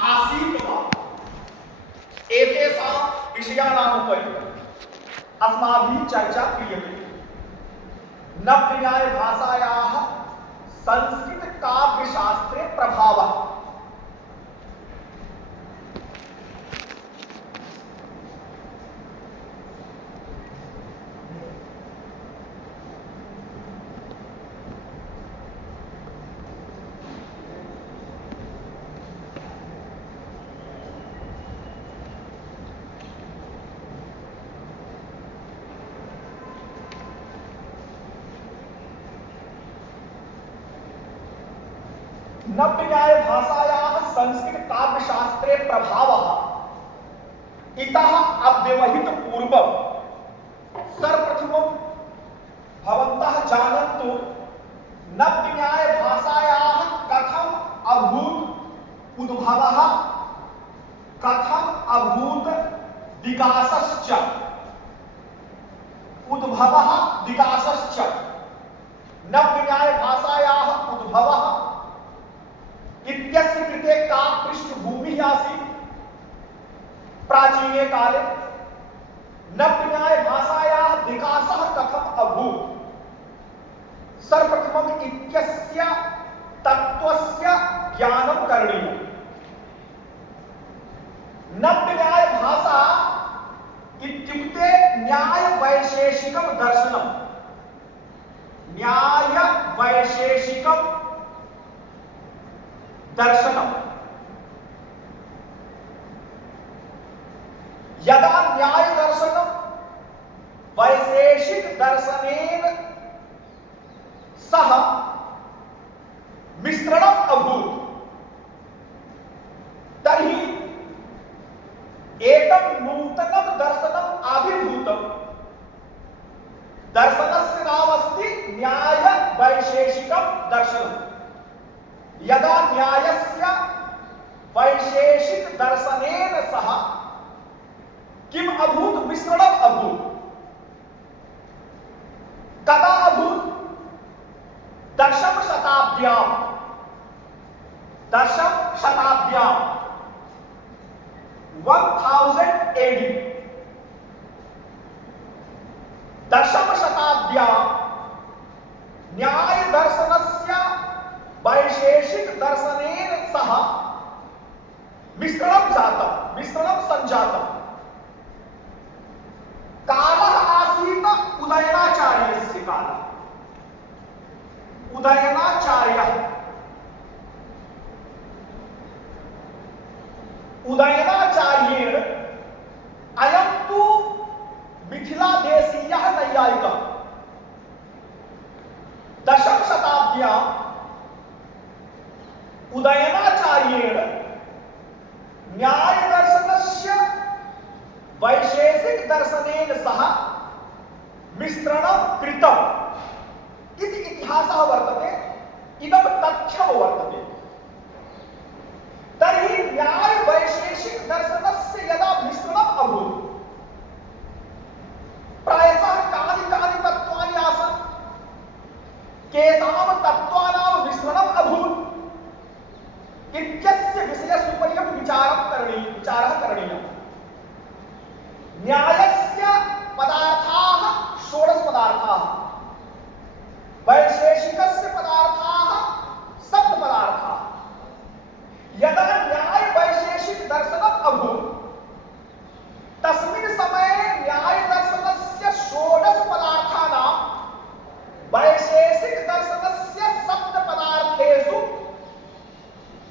आसीत् वा एतेषां विषयाणाम् उपरि अस्माभिः चर्चा क्रियते। नव्यन्यायभाषायाः संस्कृतकाव्यशास्त्रे प्रभावः। नव्यन्यायभाषायाः संस्कृतकाव्यशास्त्रे प्रभावः इतः अव्यवहितपूर्वं सर्वप्रथमं भवन्तः जानन्तु नव्यन्यायभाषायाः कथम् अभूत् उद्भवः, कथम् अभूत् विकासश्च। उद्भवः विकासश्च। नव्यन्यायभाषायाः उद्भवः इत्यस्य कृते का पृष्ठभूमिः आसीत् प्राचीने काले। नव्यन्यायभाषायाः विकासः कथम् अभूत्, सर्वप्रथमम् इत्यस्य तत्त्वस्य ज्ञानं करणीयम्। नव्यन्यायभाषा इत्युक्ते न्यायवैशेषिकं दर्शनं। न्यायवैशेषिकं दर्शनम्। यदा न्यायदर्शनं वैशेषिक दर्शनेन सह मिश्रणम् अभूत्, तर्हि एकं नूतनं दर्शनम् आविर्भूतम्। दर्शनस्य नाम अस्ति न्यायवैशेषिकं दर्शनम्। यदा न्यायस्य वैशेषिक दर्शनेन सह किम् अभूत्, मिश्रणम् अभूत्। कदा अभूत्? दशम शताब्द्याम्। दशम शताब्द्याम् 1000 AD। दशम शताब्द्याम् न्याय दर्शनस्य वैशेषिक दर्शनेन सह मिश्रणं जातं, मिश्रणं सञ्जातम्। कालः आसीत् उदयनाचार्यस्य कालः। उदयनाचार्यः उदयनाचार्येण अयं तु मिथिलादेशीयः नैयायिकः। दशम शताब्द्याम् उदयनाचार्येण न्यायदर्शनस्य वैशेषिक दर्शनेन सह मिश्रणं कृतम् इति इतिहासः वर्तते, इदं तथ्यं वर्तते। तर्हि न्यायवैशेषिक दर्शनस्य यदा मिश्रणम् अभूत्, प्रायशः कानि तत्त्वानि आसन्, केषां तत्त्वानां मिश्रणम् अभूत् इत्यस्य विषयस्योपरि विचारः करणीयः। न्यायस्य पदार्थाः 16 पदार्थाः, वैशेषिकस्य पदार्थाः 7 पदार्थाः। यदा न्याय वैशेषिक दर्शनम् अभूत्, तस्मिन् समये न्याय दर्शनस्य 16 पदार्थानां वैशेषिक दर्शनस्य 7 पदार्थेषु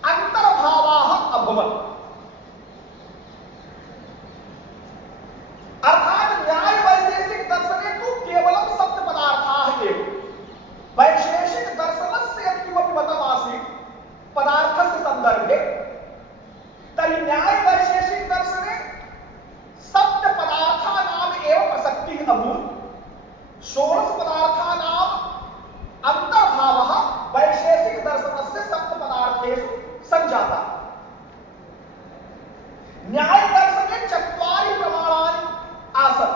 अंतर्भावाः अभवन्। अर्थात न्याय वैशेषिक दर्शने तु केवलं 7 पदार्थाः एव। वैशेषिक दर्शनस्य यत्किमपि मतमासीत् पदार्थस्य सन्दर्भे, तर्हि न्याय वैशेषिक दर्शने 7 पदार्थानाम् एव प्रसक्तिः अभूत्। 16 पदार्थानाम् अंतर्भावः वैशेषिक दर्शनस्य 7 पदार्थेषु सञ्जातः। न्याय दर्शने 4 प्रमाणानि आसन्: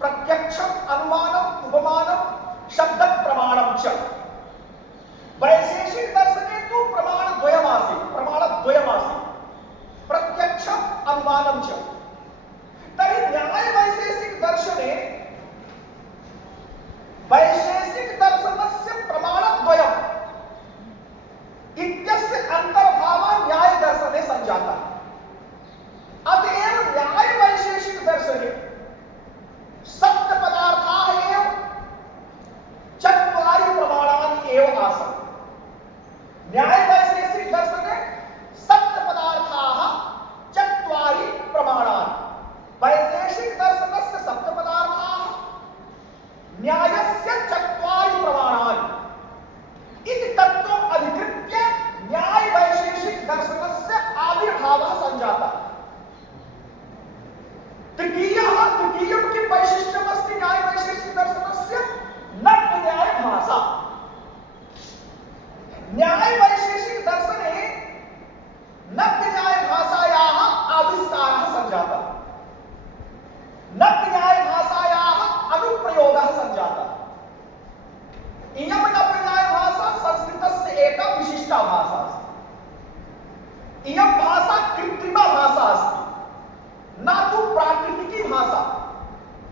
प्रत्यक्षम्, अनुमानम्, उपमानम्, शब्द प्रमाणं च। वैशेषिक दर्शने तु प्रमाणद्वयमासीत्।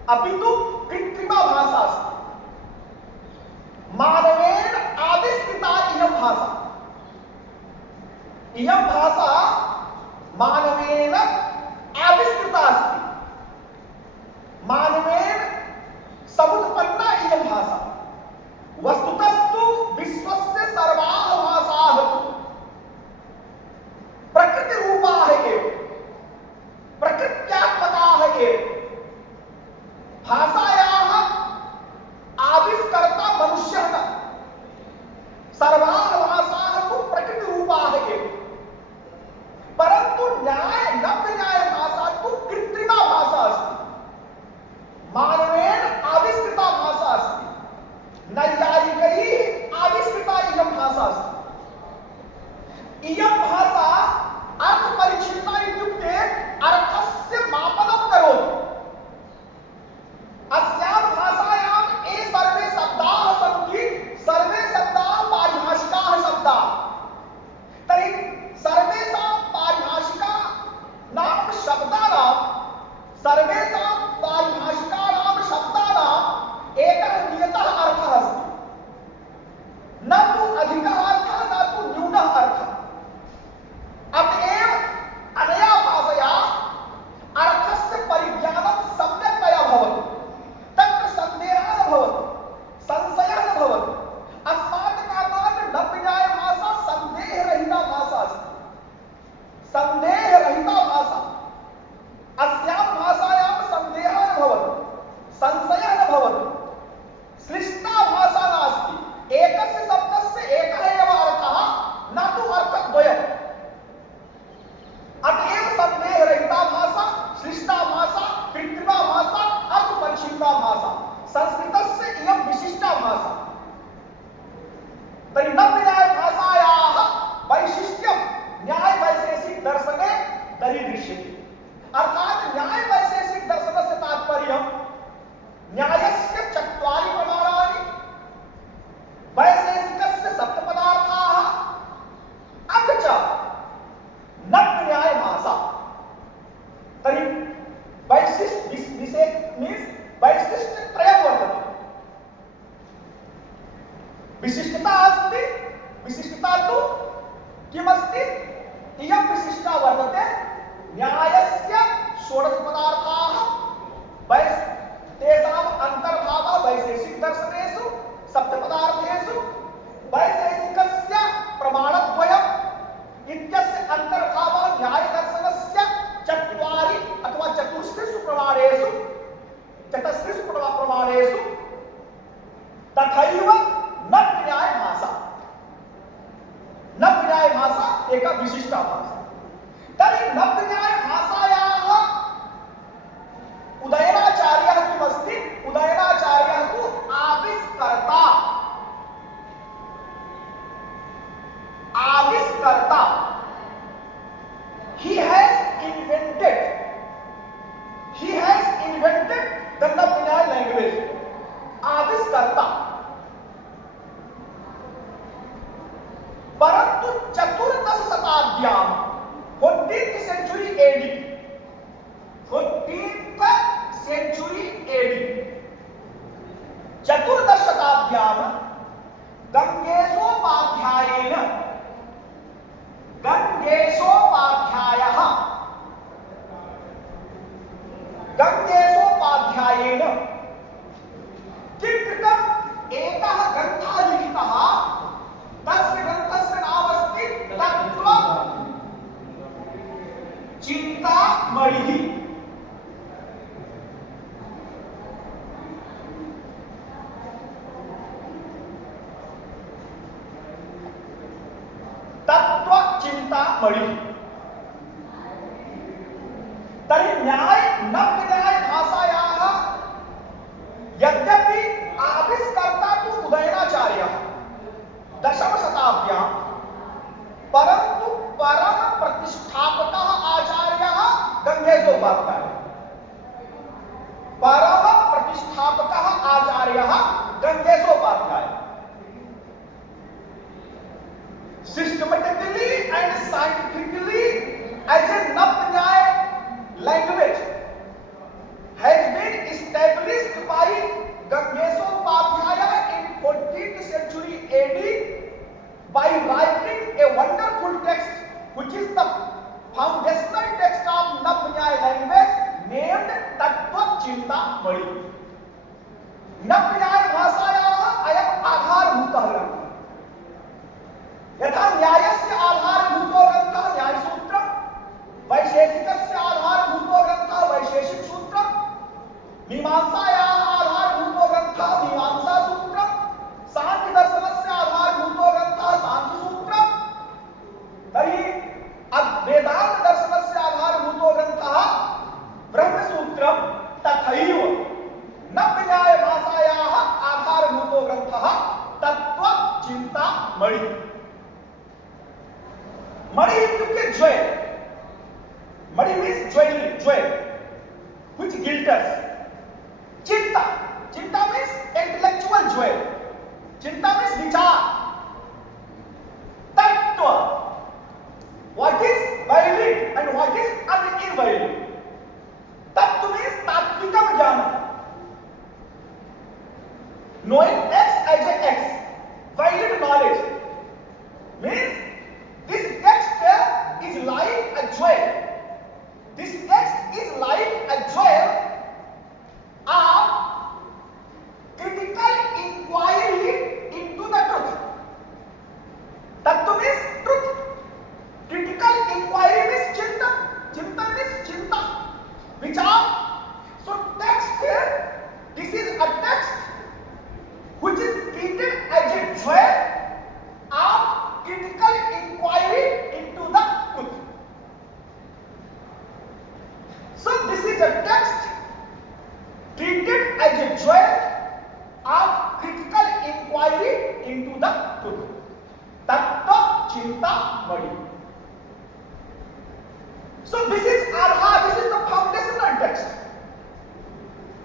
अपितु कृत्रिमा भाषा अस्ति। मानवेन आविष्कृता इयं भाषा। इयं भाषा मानवेन आविष्कृता अस्ति। मानवेन समुत्पन्ना इयं भाषा। वस्तुतस्तु विश्वस्य सर्वाः भाषाः प्रकृतिरूपाः एव, प्रकृत्यात्मकाः एव। भाषायाः आविष्कर्ता मनुष्यः न। सर्वाः भाषाः तु प्रकृतिरूपाः एव। परन्तु नव्यन्यायभाषा तु कृत्रिमा भाषा अस्ति। मानवेन आविष्कृता भाषा अस्ति। नैयायिकैः आविष्कृता इयं भाषा अस्ति। इयं भाषा अर्थपरिच्छिन्ना इत्युक्ते अर्थस्य मापनं करोति। अस्यां भाषायां ये सर्वे शब्दाः सन्ति, सर्वे शब्दाः पारिभाषिकाः शब्दाः। तर्हि सर्वेषां पारिभाषिकानां शब्दानां, सर्वेषां पारिभाषिकानां शब्दानां एकः नियतः अर्थः अस्ति। न तु अधिकः अर्थः, न तु न्यूनः अर्थः। अतएव अनया भाषया अर्थस्य परिज्ञानं सम्यक्तया भवति। तत्र सन्देहः न भवति, संशयः न भवति। अस्मात् कारणात् नव्यन्यायभाषा सन्देहरहिता भाषा अस्ति। सन्देहरहिता भाषा। अस्यां भाषायां सन्देहः न भवति, संशयः न भवति। सृष्टा भाषा नास्ति। एकस्य शब्दस्य एकः एव अर्थः, न तु अर्थद्वयम्। अतएव सन्देहरहिता भाषा, सृष्टा भाषा, कृत्रिमा भाषा, अर्थपरिच्छिन्ना भाषा। संस्कृतस्य इयं विशिष्टा भाषा। तर्हि नव्यन्यायभाषायाः वैशिष्ट्यं न्यायवैशेषिकदर्शने दरीदृश्यते। अर्थात् न्यायवैशेषिकदर्शनस्य तात्पर्यं न्यायस्य चत्वारि प्रमाणानि, वैशेषिकस्य सप्तपदार्थाः, अथ च नव्यन्यायभाषा। तर्हि वैशिष्ट्यत्रयं वर्तते। विशिष्टता अस्ति। विशिष्टता तु किमस्ति? इयं विशिष्टा वर्तते न्यायस्य षोडशपदार्थाः, तेषाम् अन्तर्भावः वैशेषिकदर्शनेषु सप्तपदार्थेषु। वैशेषिकस्य प्रमाणद्वयम् इत्यस्य अन्तर्भावः न्यायदर्शनस्य चत्वारि अथवा चतुस्त्रिषु प्रमाणेषु, चतस्त्रिषु प्रमाणेषु। तथैव नव्यन्यायभाषा। नव्यन्यायभाषा एका विशिष्टा भाषा। तर्हि नव्यन्यायभाषायाः उदयनाचार्यः किमस्ति? उदयनाचार्यः तु आविष्कर्ता। आविष्कर्ता। He has invented the Navya language. आविष्कर्ता। परंतु चतुर्दश शताब्द्यां 14th century AD, 14th century AD, चतुर्दश शताब्द्यां गङ्गेशोपाध्यायेन किं कृतम्? एकः ग्रन्थः लिखितः। तस्य ग्रन्थस्य नाम अस्ति तत्त्वचिन्तामणिः। तत्त्वचिन्तामणिः। तर्हि नव्यन्यायभाषायाः यद्यपि आविष्कर्ता तु उदयनाचार्यः दशमशताब्द्यां, परन्तु परम प्रतिष्ठापकः आचार्यः गङ्गेशोपाध्यायः। परम प्रतिष्ठापकः आचार्यः गङ्गेशोपाध्यायः। Systematically and scientifically, as a Navya language has been established foundational text of Navya Nyaya language named Tattva Chintamani. Navya Nyaya भाषायाः अयम् आधारभूतः ग्रन्थः। यथा न्यायस्य आधारभूतो ग्रन्थः न्यायसूत्रम्, वैशेषिकस्य आधारभूतो ग्रन्थः वैशेषिकसूत्रम्, मीमांसायाः आधारभूतो ग्रन्थः मीमांसासूत्रम्, सांख्यदर्शनस्य आधारभूतो ग्रन्थः सांख्यसूत्रम्, तर्हि वेदान्तदर्शनस्य आधारभूतो ग्रन्थः ब्रह्मसूत्रम्, तथैव नव्यन्यायभाषायाः आधारभूतो ग्रन्थः तत्त्वचिन्तामणि। मणि इत्युक्ते ज्वेल। मणि means jewelry, jewel, which glitters. Chinta, chinta means intellectual jewel. Chinta means vichar. Tattva, what is valid and what is invalid. Tattva means tatvikam jnana, knowing X as a X, valid knowledge means this text is like a jewel. This text is like a jewel of critical inquiry into the truth. Tattva means truth. Critical inquiry means chinta. Chinta means chinta, vichar. So text here, this is a text which is treated as a jewel of critical inquiry into the truth. So this is a text treated as a jewel of critical inquiry into the truth. Tattva Chintamani. So this is Aadhar, this is the foundational text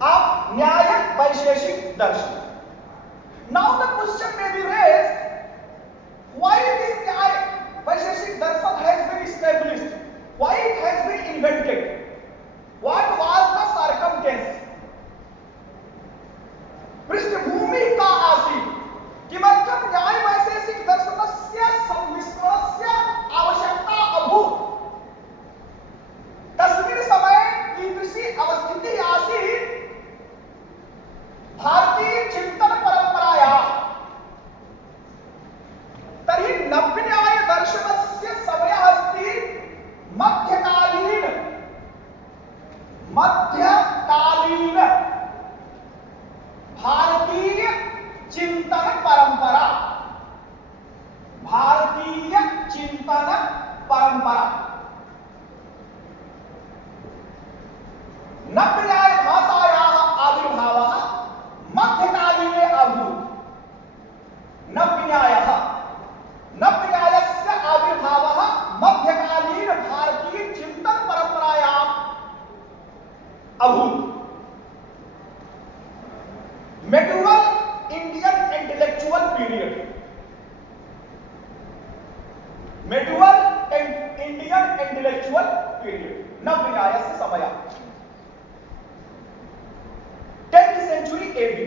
of Nyaya Vaisheshik Darshan. Now the question may be raised, why this Nyaya Vaisheshik Darshan has been established? Why it has been invented? What was the circumstance? पृष्ठभूमि का आसीत् किमर्थं न्याय वैशेषिक दर्शनस्य संमिश्रणस्य आवश्यकता अभूत्। तस्मिन् समये कीदृशी अवस्थितिः आसीत् भारतीय चिन्तन परम्परायाः। तर्हि नव्यन्याय दर्शनस्य समयः अस्ति मध्यकालीन भारतीय चिंतन परंपरा। भारतीय चिंतन परंपरा नव्यन्याय भाषायाः आविर्भावः मध्यकालीने अभूत्। नव्यन्यायस्य आविर्भावः मध्यकालीन भारतीय चिंतन परंपरायाम् अभूत्। medieval Indian intellectual period. Medieval Indian intellectual period. नव्यन्यायस्य समयः 10th century AD.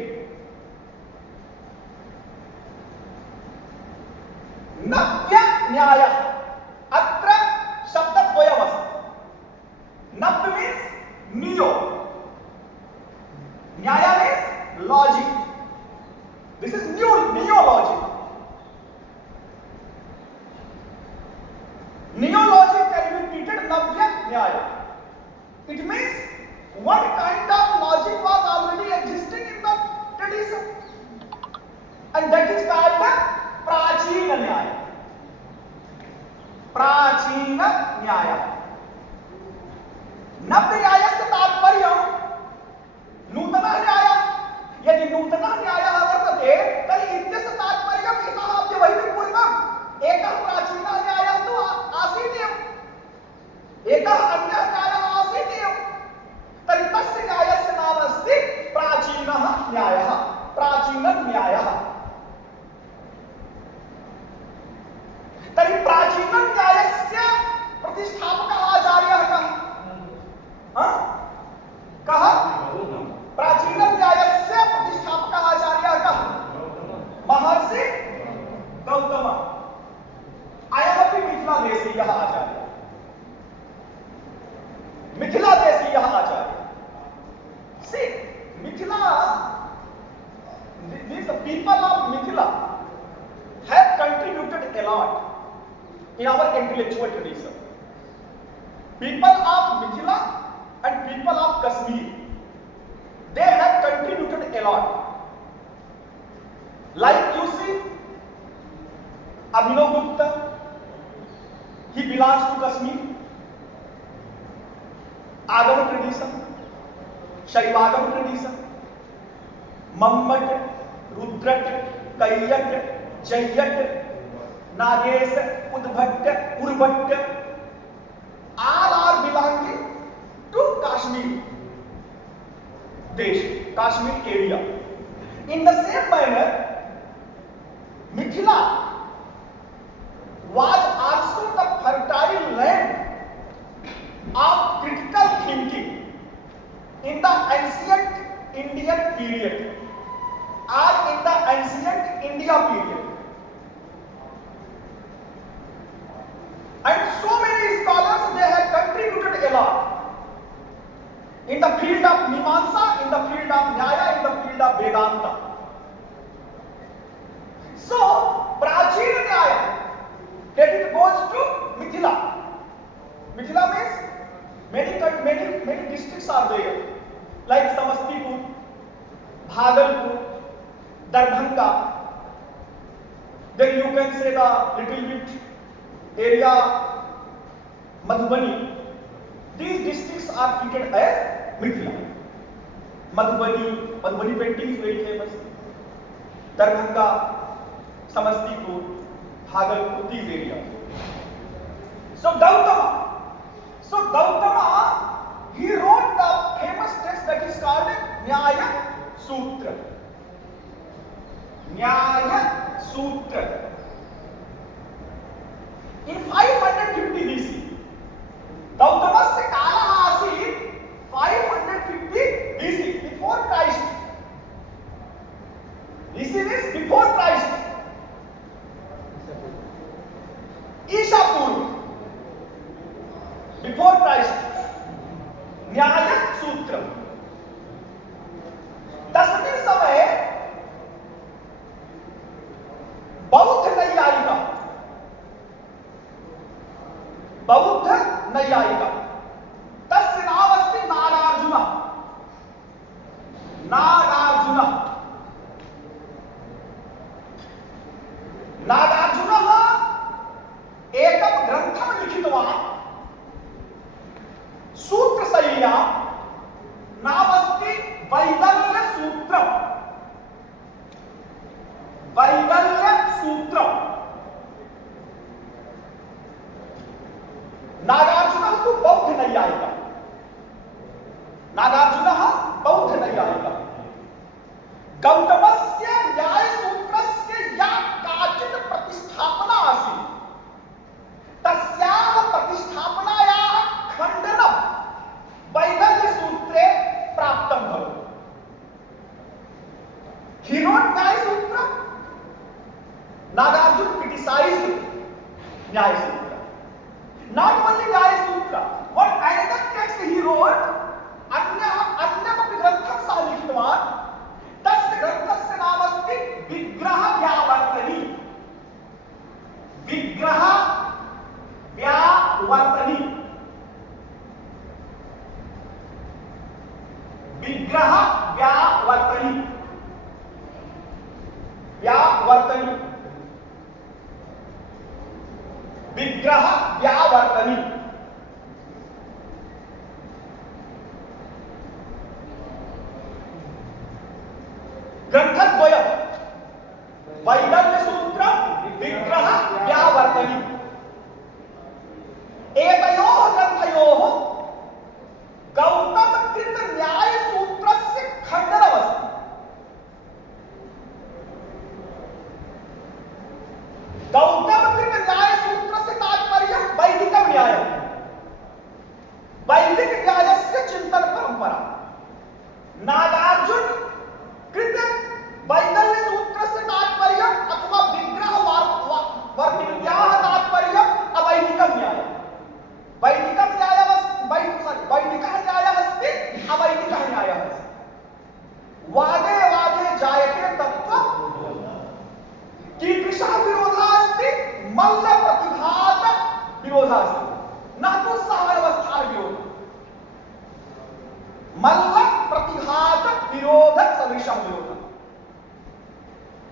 नव्यन्यायः अत्र शब्दद्वयमस्ति। नव्य means neo, न्याय means logic. This is neo logic. Neo logic can be treated navya nyaya. It means what kind of logic was already existing in the tradition, and that is called prachina nyaya. Prachina nyaya. नव्य न्यायस्य तात्पर्यं नूतनः न्यायः। यदि नूतनः न्यायः वर्तते तर्हि इत्यस्य तात्पर्यम् इतः अव्यवहितपूर्वम् एकः प्राचीनः न्यायः तु आसीत् एव, एकः अन्यः न्यायः आसीत् एव। तर्हि तस्य न्यायस्य नाम अस्ति प्राचीनः न्यायः, प्राचीनन्यायः। तर्हि प्राचीनन्यायस्य प्रतिष्ठापकः आचार्यः कः? कः? प्राचीनन्यायस्य प्रतिष्ठापकः आचार्यः कः? महर्षि गौतमः। अयमपि मिथिलादेशीयः आचार्यः। मिथिला देशीय आचार्य। See, Mithila, these people of Mithila have contributed a lot in our intellectual tradition. People of Mithila and people of Kashmir, they have contributed a lot. Like you see, Abhinav Gupta, he belongs to Kashmir. Agam tradition, Shaivagam tradition, Mammat, Rudrat, Kaiyat, Jayat, Nagesh, Udbhatt, Urbhatt, all are belonging to Kashmir Desh, Kashmir area. In the same manner, Mithila was also the fertile land of critical thinking in the ancient Indian period or in the ancient India period. And so many scholars, they have contributed a lot in the field of Mimamsa, in the field of Nyaya, in the field of Vedanta. So, Prachina Nyaya, that it goes to Mithila. Mithila means many districts are there, like Samastipur, Bhagalpur, Darbhanga. Then you can say the little bit area Madhubani. These districts are treated as Mithila. Madhubani painting is very famous. Darbhanga, Samastipur, Bhagalpur, these areas. So Gautama, he wrote the famous text that is called Nyaya Sutra. Nyaya Sutra. In 550 BC, Gautamस्य कालः आसीत् 550 BC, before Christ. BC means before Christ. ईसा पूर्व, before Christ. न्याय सूत्र। तस्मिन् समये बौद्ध नैयायिका तस्य नाम अस्ति नागार्जुनः। नागार्जुनः एकं ग्रन्थं लिखितवान् सूत्रशैल्या, नामस्ति वैदल्यसूत्रम्। नागार्जुनः तु बौद्ध नैयायिकः। गौतमस्य न्यायसूत्रस्य या काचित् प्रतिष्ठापना आसीत्, तस्याः प्रतिष्ठापनायाः खण्डनं वैदल्यसूत्रे प्राप्तं भवति। He wrote Nyaya Sutra. Nagarjuna criticized Nyaya Sutra. Not only Nyaya Sutra, what another text he wrote, अन्यमपि ग्रन्थं सः लिखितवान्। तस्य ग्रन्थस्य नाम अस्ति विग्रहव्यावर्तनी। विग्रहव्यावर्तनी। विग्रहव्यावर्तनी। ग्रन्थद्वयं वैदल्यसूत्रं, विग्रहव्यावर्तनी। एतयोः ग्रन्थयोः गौतमकृत न्यायसूत्रस्य खण्डनमस्ति। गौतमकृत न्यायसूत्रस्य तात्पर्यं वैदिकं न्यायम्। वैदिकः न्यायः अस्ति, अवैदिकः न्यायः अस्ति। वादे वादे जायते तत्त्व कीदृशः विरोधः अस्ति? मल्ल प्रतिघात विरोधः अस्ति, न तु सहावस्थान विरोधः। मल्ल प्रतिघात विरोध सदृशः विरोधः।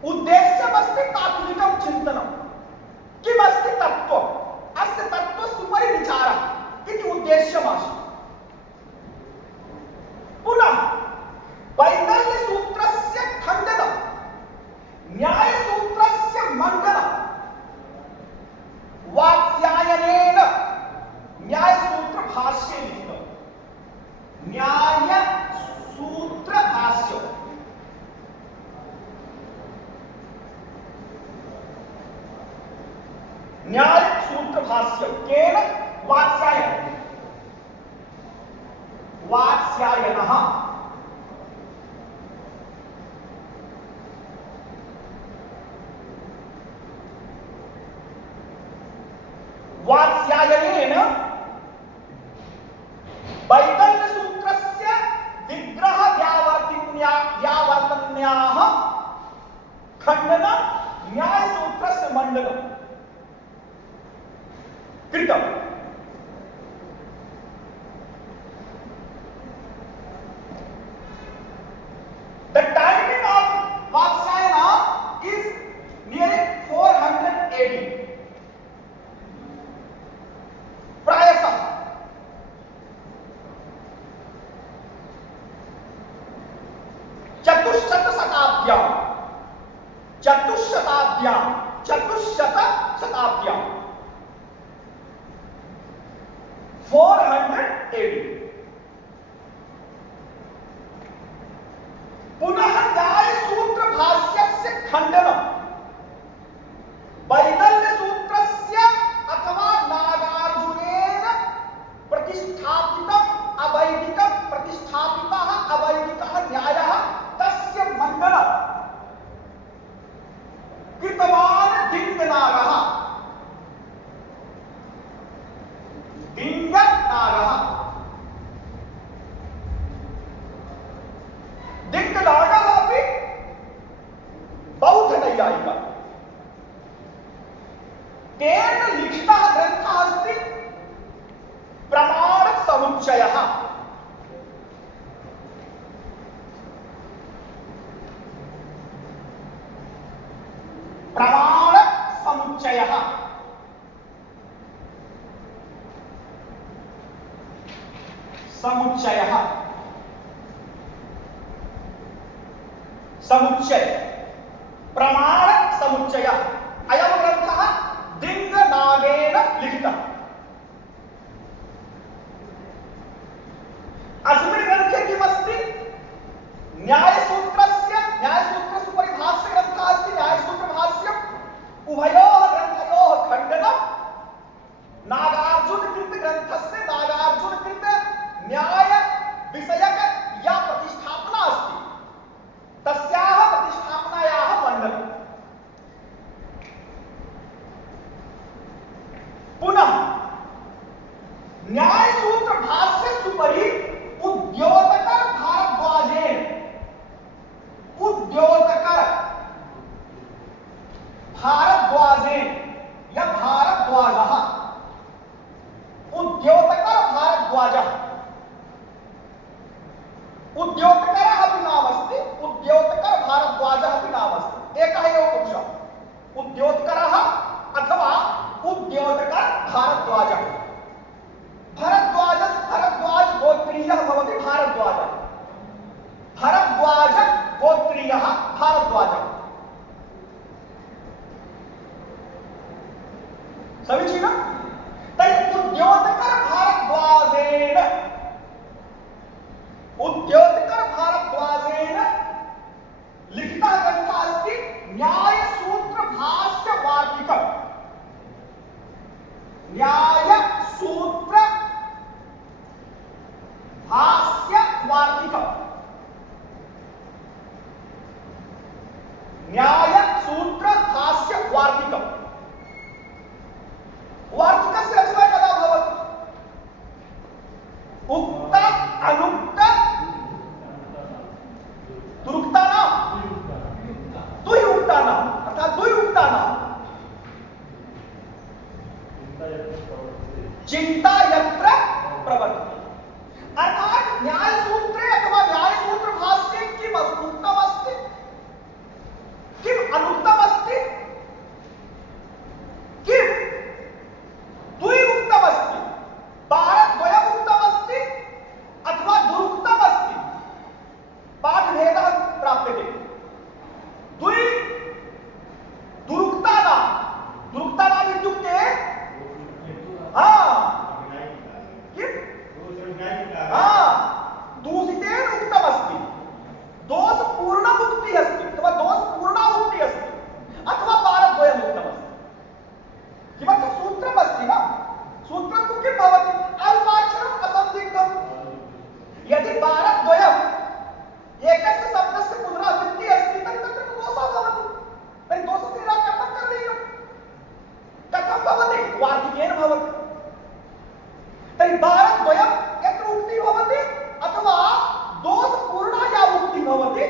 उद्देश्यमस्ति तात्विकं चिन्तनं। किमस्ति तत्त्वम्? अस्य तत्त्वस्योपरि विचारः इति उद्देश्यमासीत्। पुनः वैदल्यसूत्रस्य खण्डनं, न्यायसूत्रस्य मण्डनं, वात्स्यायनेन न्यायसूत्रभाष्ये लिखितं। न्यायसूत्रभाष्य न्यायसूत्रभाष्य केन? वात्स्यायन, वात्स्यायनः। वात्स्यायनेन वैदल्यसूत्रस्य विग्रह व्यावर्तन्याः खण्डनं, न्यायसूत्रस्य मण्डनं कृतम्। The timing of Vatsyayana is nearly 400 AD. प्रायशः चतुश्शताब्द्यां 400 AD। पुनः न्यायसूत्रभाष्यस्य खण्डनं वैदल्यसूत्रस्य अथवा नागार्जुनेन प्रतिष्ठापितम् अवैदिकं प्रतिष्ठापितः अवैदिकः न्यायः तस्य मण्डनं कृतवान् दिङ्गनागः। दिङ्गनागः अपि बौद्धनैयायिकः। तेन लिखितः ग्रन्थः अस्ति प्रमाणसमुच्चयः। प्रमाणसमुच्चयः समुच्चयः समुच्चय प्रमाण समुच्चय अयं ग्रन्थः दिङ्गनागेन लिखितः। अस्मिन् ग्रन्थे किमस्ति? न्यायसूत्रस्य उपरि भाष्यग्रन्थः अस्ति। न्यायसूत्रभाष्यम् उभयोः ग्रन्थयोः खण्डनं नागार्जुनकृत ग्रन्थस्य नागार्जुनकृत न्याय विषयक या प्रतिष्ठापना अस्ति तस्याः प्रतिष्ठापनायाः मण्डनं। पुनः न्यायसूत्रभाष्यस्योपरि उद्योतकर भारद्वाजेन या भारद्वाजः उद्योतकरः अपि नामस्ति, उद्योतकर भारद्वाजः अपि नामस्ति। एकः एव पुरुषः उद्योतकरः अथवा उद्योतकर भारद्वाजः। भरद्वाज गोत्रीयः भवति भारद्वाजः। भरद्वाज गोत्रीयः भारद्वाजः। समीचीनम्? तर्हि उद्योतकर भारद्वाजेन लिखितः ग्रन्थः अस्ति न्यायसूत्रभाष्यवार्तिकम्। न्याय प्रवर्तते। अर्थात न्यायसूत्रे अथवा न्यायसूत्र भाष्ये किम उक्तम् अस्ति, किम अनुक्तम् अस्ति, किम द्वि उक्तम् अस्ति, पाठद्वयम् उक्तम् अस्ति अथवा दुरुक्तम् अस्ति, पाठभेदः प्राप्यते। द्वि दुरुक्तानाम् इत्युक्ते किम् दूषितेन उक्तमस्ति, दोषपूर्णम् उक्तिः अस्ति अथवा दोषपूर्णा उक्तिः अस्ति अथवा पाठद्वयम् उक्तमस्ति। किमर्थं सूत्रम् अस्ति न, सूत्रं तु किं भवति, अल्पाक्षरम् असन्दिग्धम्। यदि पाठद्वयम् एकस्य शब्दस्य पुनरावृत्तिः अस्ति तर्हि तत्र दोषः भवति, तर्हि दोषस्य निराकरणं करणीयम्। कथं भवति, वार्तिकेन भवति। तर्हि पाठद्वयं यत्र उक्तिः भवति अथवा दोषपूर्णा या उक्तिः भवति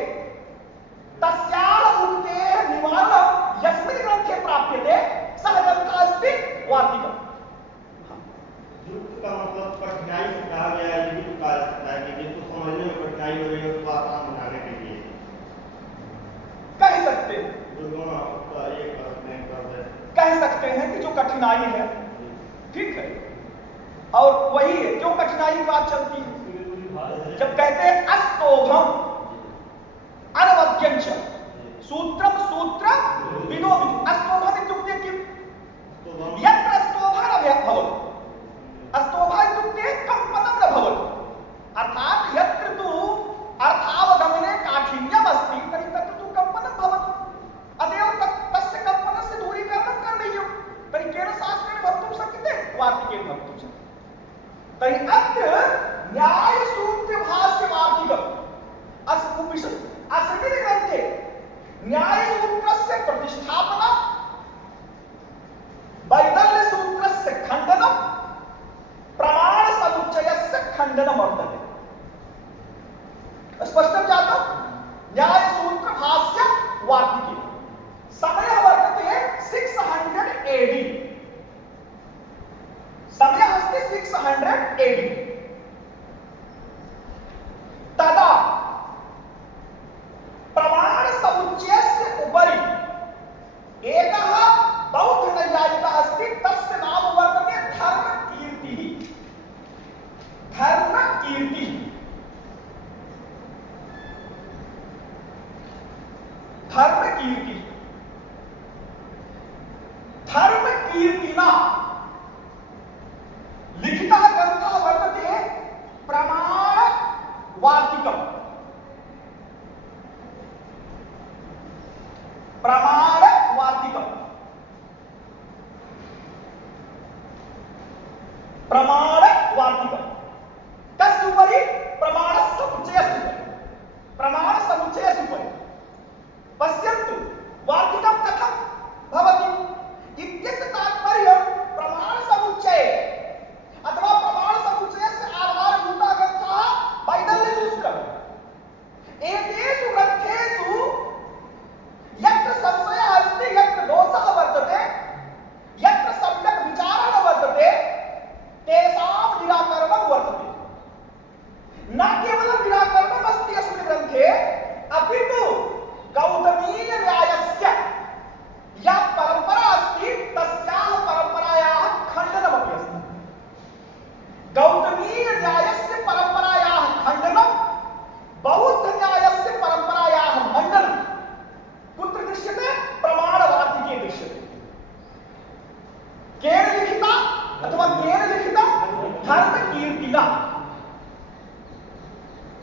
तस्याः उक्तेः निवारणं यस्मिन् ग्रन्थे प्राप्यते सः ग्रन्थः अस्ति वार्तिकम्। दुरुक्त का मतलब कठिनाई से कहा गया है, ये भी कहा जाता है कि जिसको समझने में कठिनाई हो रही है उसको आसान बनाने के लिए कह सकते हैं, कह सकते हैं कि जो कठिनाई है, ठीक है, और वही है क्यों कठिनाई की बात चलती है। जब कहते हैं अस्तोभम अनवद्यंच सूत्रम सूत्र विदो विदो, अस्तोभम इत्युक्ते किम, यत्र स्तोभः न भवति, अस्तोभः इत्युक्ते कम्पनं न भवति, अर्थात यत्र तु अर्थावगमने काठिन्यम् अस्ति तर्हि तत्र तु कम्पनं भवति, अतएव तस्य कम्पनस्य दूरीकरणं करणीयं। तर्हि केन शास्त्रेण भवितुं शक्यते, वार्तिकेन भवितुं शक्यते। तर्हि अत्र न्यायसूत्रभाष्यवार्तिकम् अस्मिन् ग्रन्थे न्यायसूत्रस्य प्रतिष्ठापना, वैदल्यसूत्रस्य खण्डनं, प्रमाणसमुच्चयस्य खण्डनं वर्तते। स्पष्टं जातं। न्यायसूत्रभाष्यवार्तिके समयः वर्तते 600 AD, समयः अस्ति 600 AD। तदा प्रमाणसमुच्चयस्य उपरि एकः बौद्धनैयायिकः अस्ति, तस्य नाम वर्तते धर्मकीर्तिः। धर्मकीर्तिः धर्मकीर्तिः धर्मकीर्तिना लिखितः ग्रन्थः वर्तते प्रमाणवार्तिकम्। प्रमाणवार्तिकम् प्रमाणवार्तिकम् कस्य उपरि, प्रमाणसमुच्चयस्य उपरि, प्रमाणसमुच्चयस्य उपरि। पश्यन्तु वार्तिकं कथं भवति इत्यस्य तात्पर्यं प्रमाणसमुच्चये अथवा प्रमाणसमुच्चयस्य आधारभूतः ग्रन्थः वैदल्यसूत्रम्। एतेषु ग्रन्थेषु यत्र संशयः अस्ति, यत्र दोषः वर्तते, यत्र सम्यक् विचारः न वर्तते, तेषां निराकरणं वर्तते। न केवलं निराकरणम् अस्ति अस्मिन् ग्रन्थे, अपि तु गौतमीयन्यायस्य या परम्परा अस्ति तस्याः परम्परायाः खण्डनमपि अस्ति। गौतमीयन्यायस्य परम्परायाः खण्डनं, बौद्धन्यायस्य परम्परायाः मण्डनं कुत्र दृश्यते, प्रमाणवार्तिके दृश्यते। केन लिखिता अथवा केन लिखिता, धर्मकीर्तिना।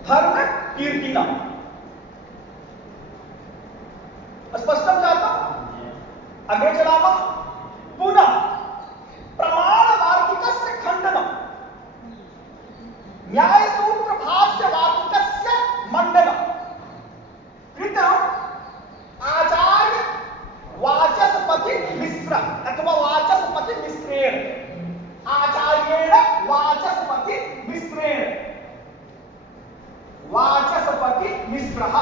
धर्मकीर्तिना स्पष्टं जातं। अग्रे चलामः। पुनः प्रमाणवार्तिकस्य खण्डनं, न्यायसूत्रभाष्यवार्तिकस्य मण्डनं कृतं आचार्य वाचस्पति मिश्र अथवा वाचस्पति मिश्रेण, आचार्येण वाचस्पति मिश्रेण, वाचस्पति मिश्रः।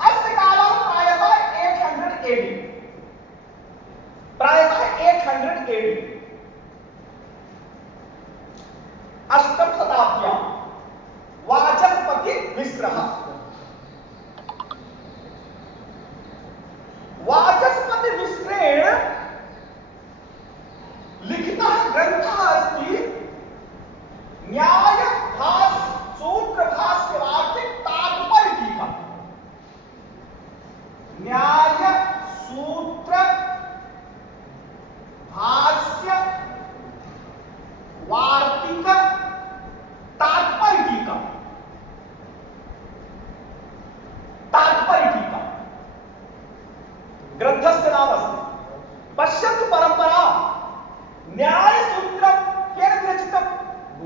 अस्य कालः प्रायशः 800 AD, प्रायशः 800 AD।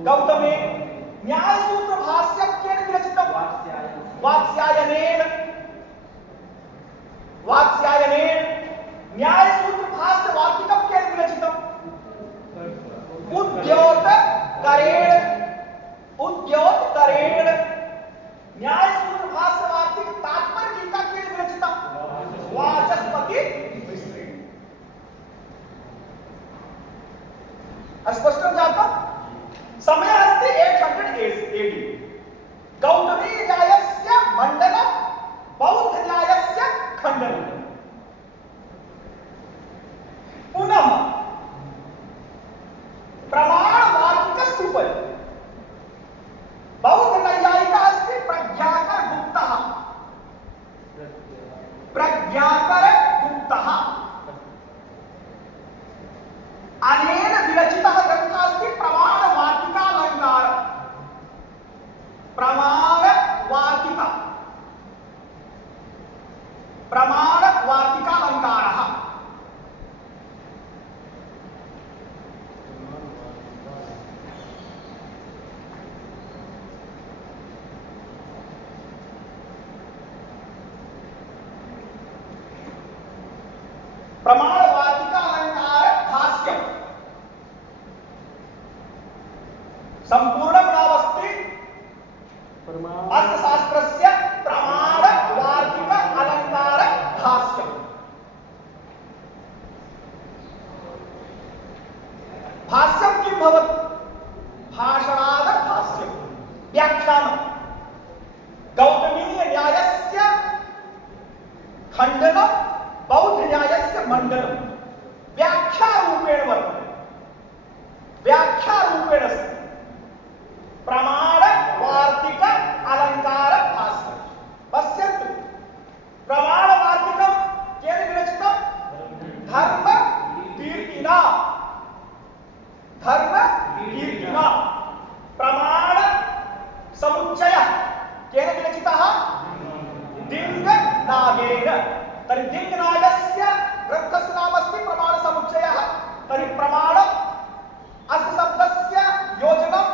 गौतमे न्यायसूत्र भाष्यं केन विरचितं वात्स्यायनेन न्यायसूत्र भाष्य वार्तिकं केन विरचितं उद्योतकरेण न्यायसूत्र भाष्य वार्तिक तात्पर्य टीका केन विरचितं वाचस्पति मिश्रेण। स्पष्टं जातं समयः अस्ति 800 AD गौतमी न्यायस्य मण्डनं बौद्ध न्यायस्य खण्डनं। पुनः प्रमाणवार्तिकस्य उपरि बौद्ध नैयायिकः अस्ति प्रज्ञाकरगुप्तः अनेन विरचितः ग्रन्थः अस्ति प्रमाणवार्तिकालङ्कारः। प्रमाणवार्तिकालङ्कार भाष्यम् संपूर्णं नामस्ति अस्य शास्त्रस्य प्रमाणवार्तिक अलङ्कार भाष्यम्। भाष्यं किं भवति? भाषणाद भाष्यं व्याख्यानं गौतमीय न्यायस्य खण्डनं बौद्ध न्यायस्य मण्डनं व्याख्यारूपेण वर्तते। व्याख्यारूपेण अस्ति प्रमाणवार्तिक अलङ्कार भाष्यं। पश्यन्तु प्रमाणवार्तिकं केन विरचितं? धर्मकीर्तिना प्रमाण समुच्चयः केन विरचितः? दिङ्नागेन। तर्हि दिङ्नागस्य ग्रन्थस्य नाम अस्ति प्रमाणसमुच्चयः। तर्हि प्रमाणम् अस्य शब्दस्य योजनम्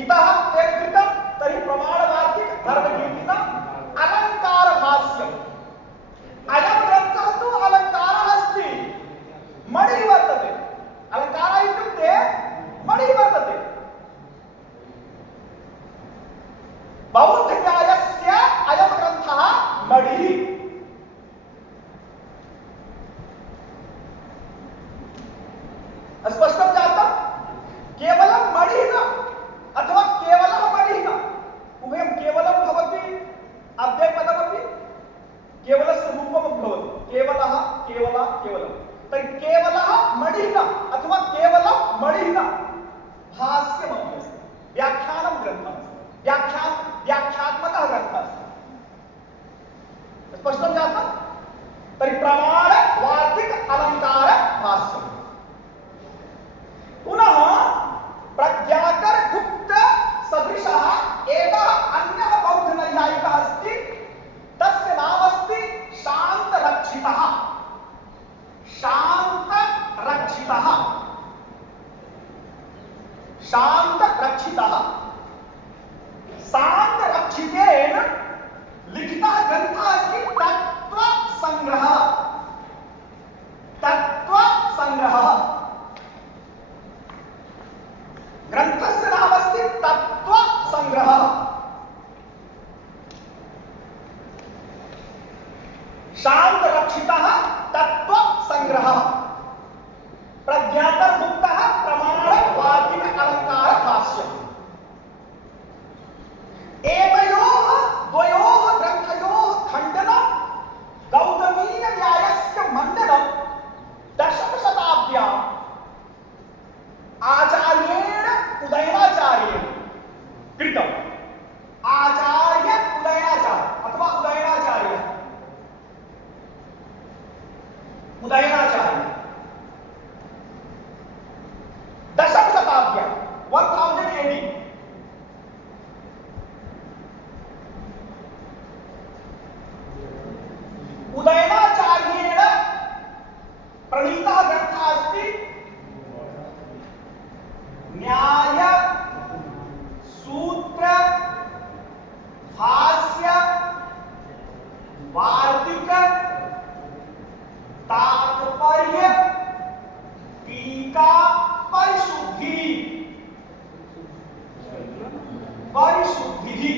इतः तेन कृतं। तर्हि प्रमाणवार्तिक धर्मकीर्तिना अलङ्कार भाष्यम्। अयं ग्रन्थः तु अलङ्कारः अस्ति, मणिः वर्तते। अलङ्कारः इत्युक्ते मणिः वर्तते। बौद्ध न्यायस्य अयं ग्रन्थः मणिः। स्पष्टं जातं? केवलं मणिः न, अथवा केवलः मणिः न, उभयं केवलं भवति अव्ययपदमपि केवलस्य रूपमपि भवति। केवलः केवला केवलं। तर्हि केवलः मणिः न अथवा केवलं मणिः न, भाष्यमपि अस्ति, व्याख्यानं ग्रन्थः अस्ति, व्याख्यात्मकः ग्रन्थः अस्ति। स्पष्टं जातं? तर्हि प्रमाणवार्तिक अलङ्कार भाष्यम्। पुनः प्रज्ञाकरगुप्त सदृशः एकः अन्यः बौद्धनैयायिकः अस्ति। तस्य नाम अस्ति शान्तरक्षितः। शान्तरक्षितेन लिखितः ग्रन्थः अस्ति तत्त्वसङ्ग्रहः। ग्रन्थस्य नाम अस्ति तत्त्वसङ्ग्रहः। शान्तरक्षितः तत्त्वसङ्ग्रहः। प्रज्ञाकरगुप्तः प्रमाणवार्तिक अलङ्कार भाष्यम्। एतयोः द्वयोः ग्रन्थयोः खण्डनं गौतमीय न्यायस्य मण्डनं दशमशताब्द्याम् आचार्येण उदयनाचार्येण कृतम्। आचार्य उदयनाचार्य अथवा उदयनाचार्यः का परिशुद्धि, परिशुद्धि।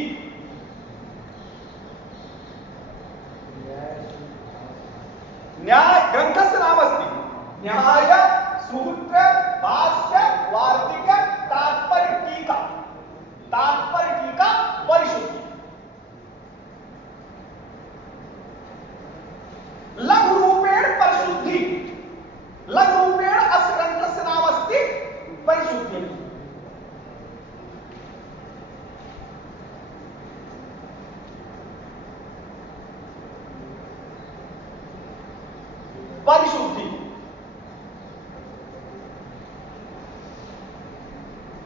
न्याय ग्रंथस्य नाम अस्ति न्याय सूत्र भाष्य वार्तिक तात्पर्य टीका, तात्पर्य टीका परिशुद्धि। लघु रूपेण परिशुद्धि, लघु रूपेण अस्य ग्रंथस्य नाम अस्ति परिशुद्धि। परिशुद्धि।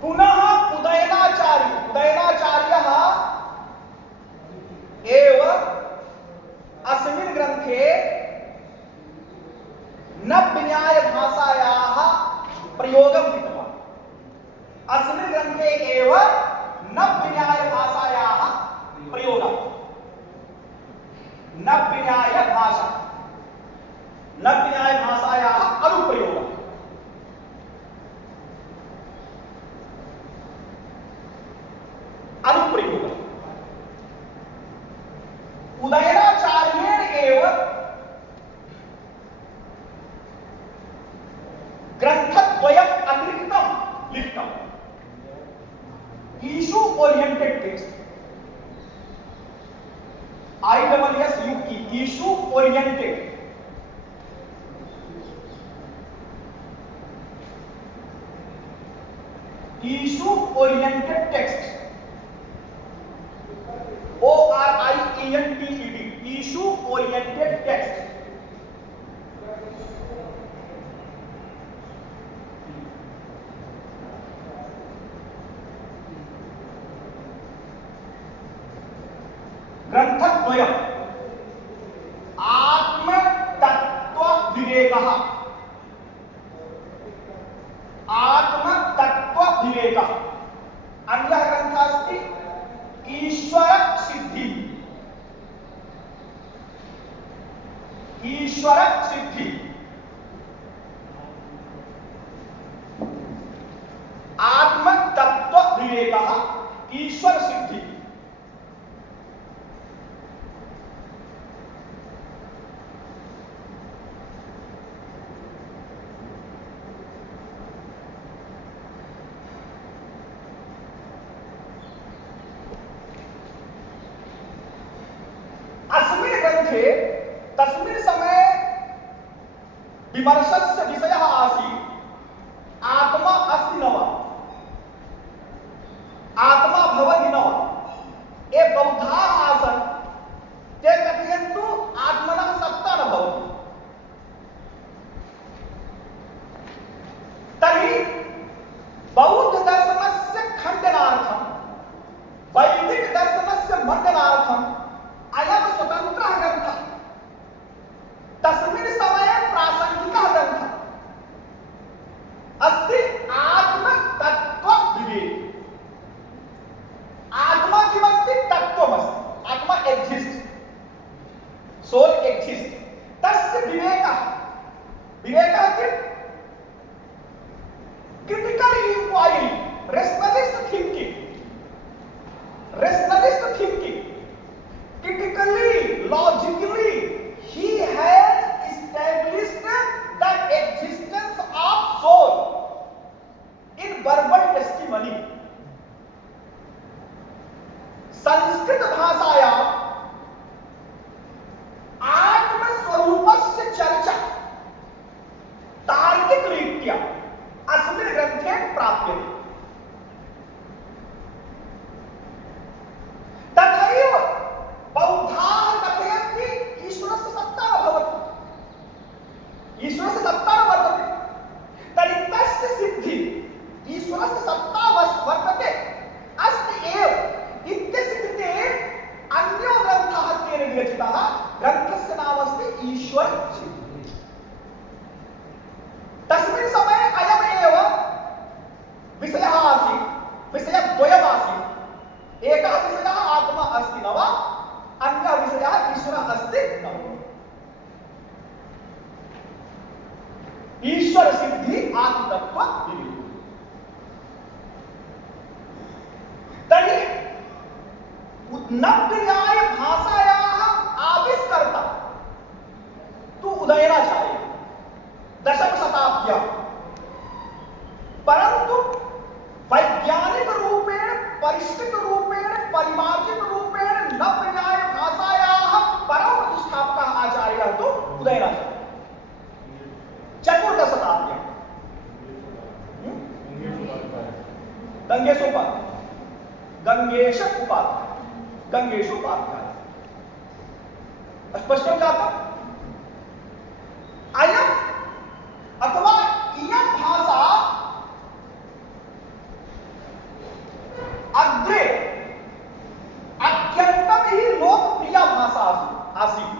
पुनः उदयनाचार्य, उदयनाचार्यः एव अस्मिन् ग्रन्थे नव्यन्याय भाषायाः प्रयोगं कृतवान्। अस्मिन् ग्रन्थे एव नव्यन्याय भाषायाः प्रयोगः, नव्यन्याय भाषा, नव्यन्याय भाषायाः अनुप्रयोगः। अनुप्रयोगः उदयनाचार्येण एव ग्रंथद्वयम् अतिरिक्तं लिखितम्। Issue oriented text, ISSUE, issue oriented, issue oriented text, ORIENTED, issue oriented text. ग्रंथद्वयम् आत्म तत्व विवेकः, आत्म तत्व विवेकः। अन्यः ग्रन्थः अस्ति ईश्वर सिद्धि, ईश्वर सिद्धि। आत्म तत्व विवेकः, ईश्वर सिद्धि। अस्मिन् ग्रन्थे तस्मिन् समये विमर्शस्य विषयः आसीत् आत्मा अस्ति न वा, आत्मा भवति न वा। ये बौद्धाः आसन्, ते कथयन्तु आत्मनः सत्ता न भवति। तर्हि बौद्ध दर्शनस्य खण्डनार्थं, वैदिक दर्शनस्य मण्डनार्थं अयं स्वतन्त्रः ग्रन्थः, तस्मिन् समये प्रासङ्गिकः ग्रन्थः अस्ति आत्मतत्त्व विवेक। आत्मा किमस्ति? तत्त्वमस्ति। आत्मा एक्सिस्ट, सोल एक्सिस्ट। तस्य विवेकः, विवेकः किम्? Critical inquiry, rationalist thinking, rationalist thinking. Critically, logically, he has established the existence of soul in verbal testimony. Sanskrit भाषायां आत्मस्वरूपस्य चर्चा तार्किकरीत्या अस्मिन् ग्रन्थे प्राप्यते। तथैव बौद्धाः कथयन्ति ईश्वरस्य सत्ता न भवति, ईश्वरस्य सत्ता न वर्तते। तर्हि तस्य सिद्धि ईश्वरस्य सत्ता वर्तते अस्ति एव इत्यस्य कृते अन्यो ग्रन्थः तेन विरचितः। ग्रन्थस्य नाम अस्ति ईश्वर सिद्धि। तस्मिन् समये अयमेव नव्यन्याय भाषायाः आविष्कर्ता तु उदयनाचार्य दशम शताब्द्यां, परंतु वैज्ञानिक रूपेण परिष्कृत रूपेण परिमार्जित रूपेण नव्यन्याय भाषायाः परम प्रतिष्ठापकः आचार्यः तु उदयनाचार्य चतुर्दश शताब्द्यां। गंगेश उपाध्याय स्पष्टं जातम्। अयम् अथवा इयं भाषा अग्रे अत्यन्तं हि लोकप्रिया भाषा आसीत्।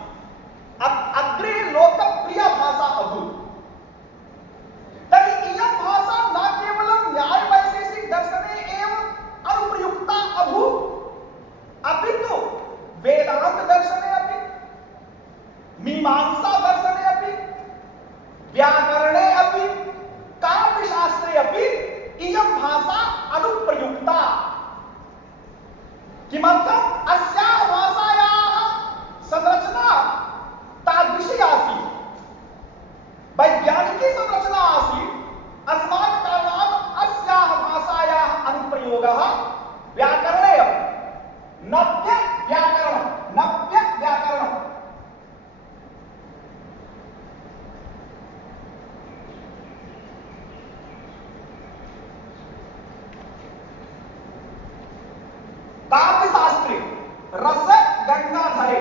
अग्रे लोकप्रिया भाषा अभूत्। तर्हि इयं भाषा न केवलं न्यायवैशेषिक दर्शने एव अनुप्रयुक्ता अभूत्, अपि तु वेदांत दर्शने अपि, मीमांसा दर्शने अपि, व्याकरणे अपि, काव्यशास्त्रे अपि इयं भाषा अनुप्रयुक्ता। किमर्थम्? अस्याः भाषायाः संरचना तादृशी आसीत्, वैज्ञानिकी संरचना आसीत्। अस्मात् कारणात् अस्याः भाषायाः अनुप्रयोगः व्याकरणे अपि नव्य व्याकरणम् काव्यशास्त्रे रस गंगाधरे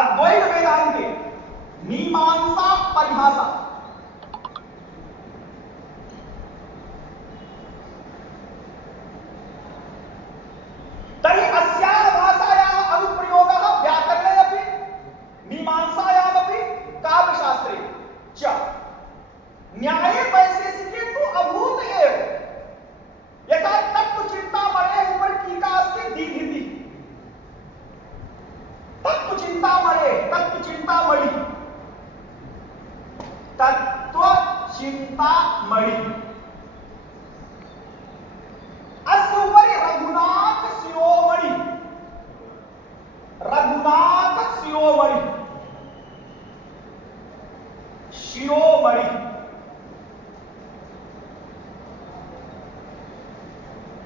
अद्वैत वेदांते मीमांसा परिभाषा तर्हि अस्याः भाषायाः अनुप्रयोगः व्याकरणे अपि मीमांसायामपि काव्यशास्त्रे च न्याये वैशेषिके तु अभूत एव। यथा तत्त्वचिन्तामणेः उपरि टीका अस्ति दीधिति, तत्त्वचिन्तामणि अस्य उपरि रघुनाथ शिरोमणि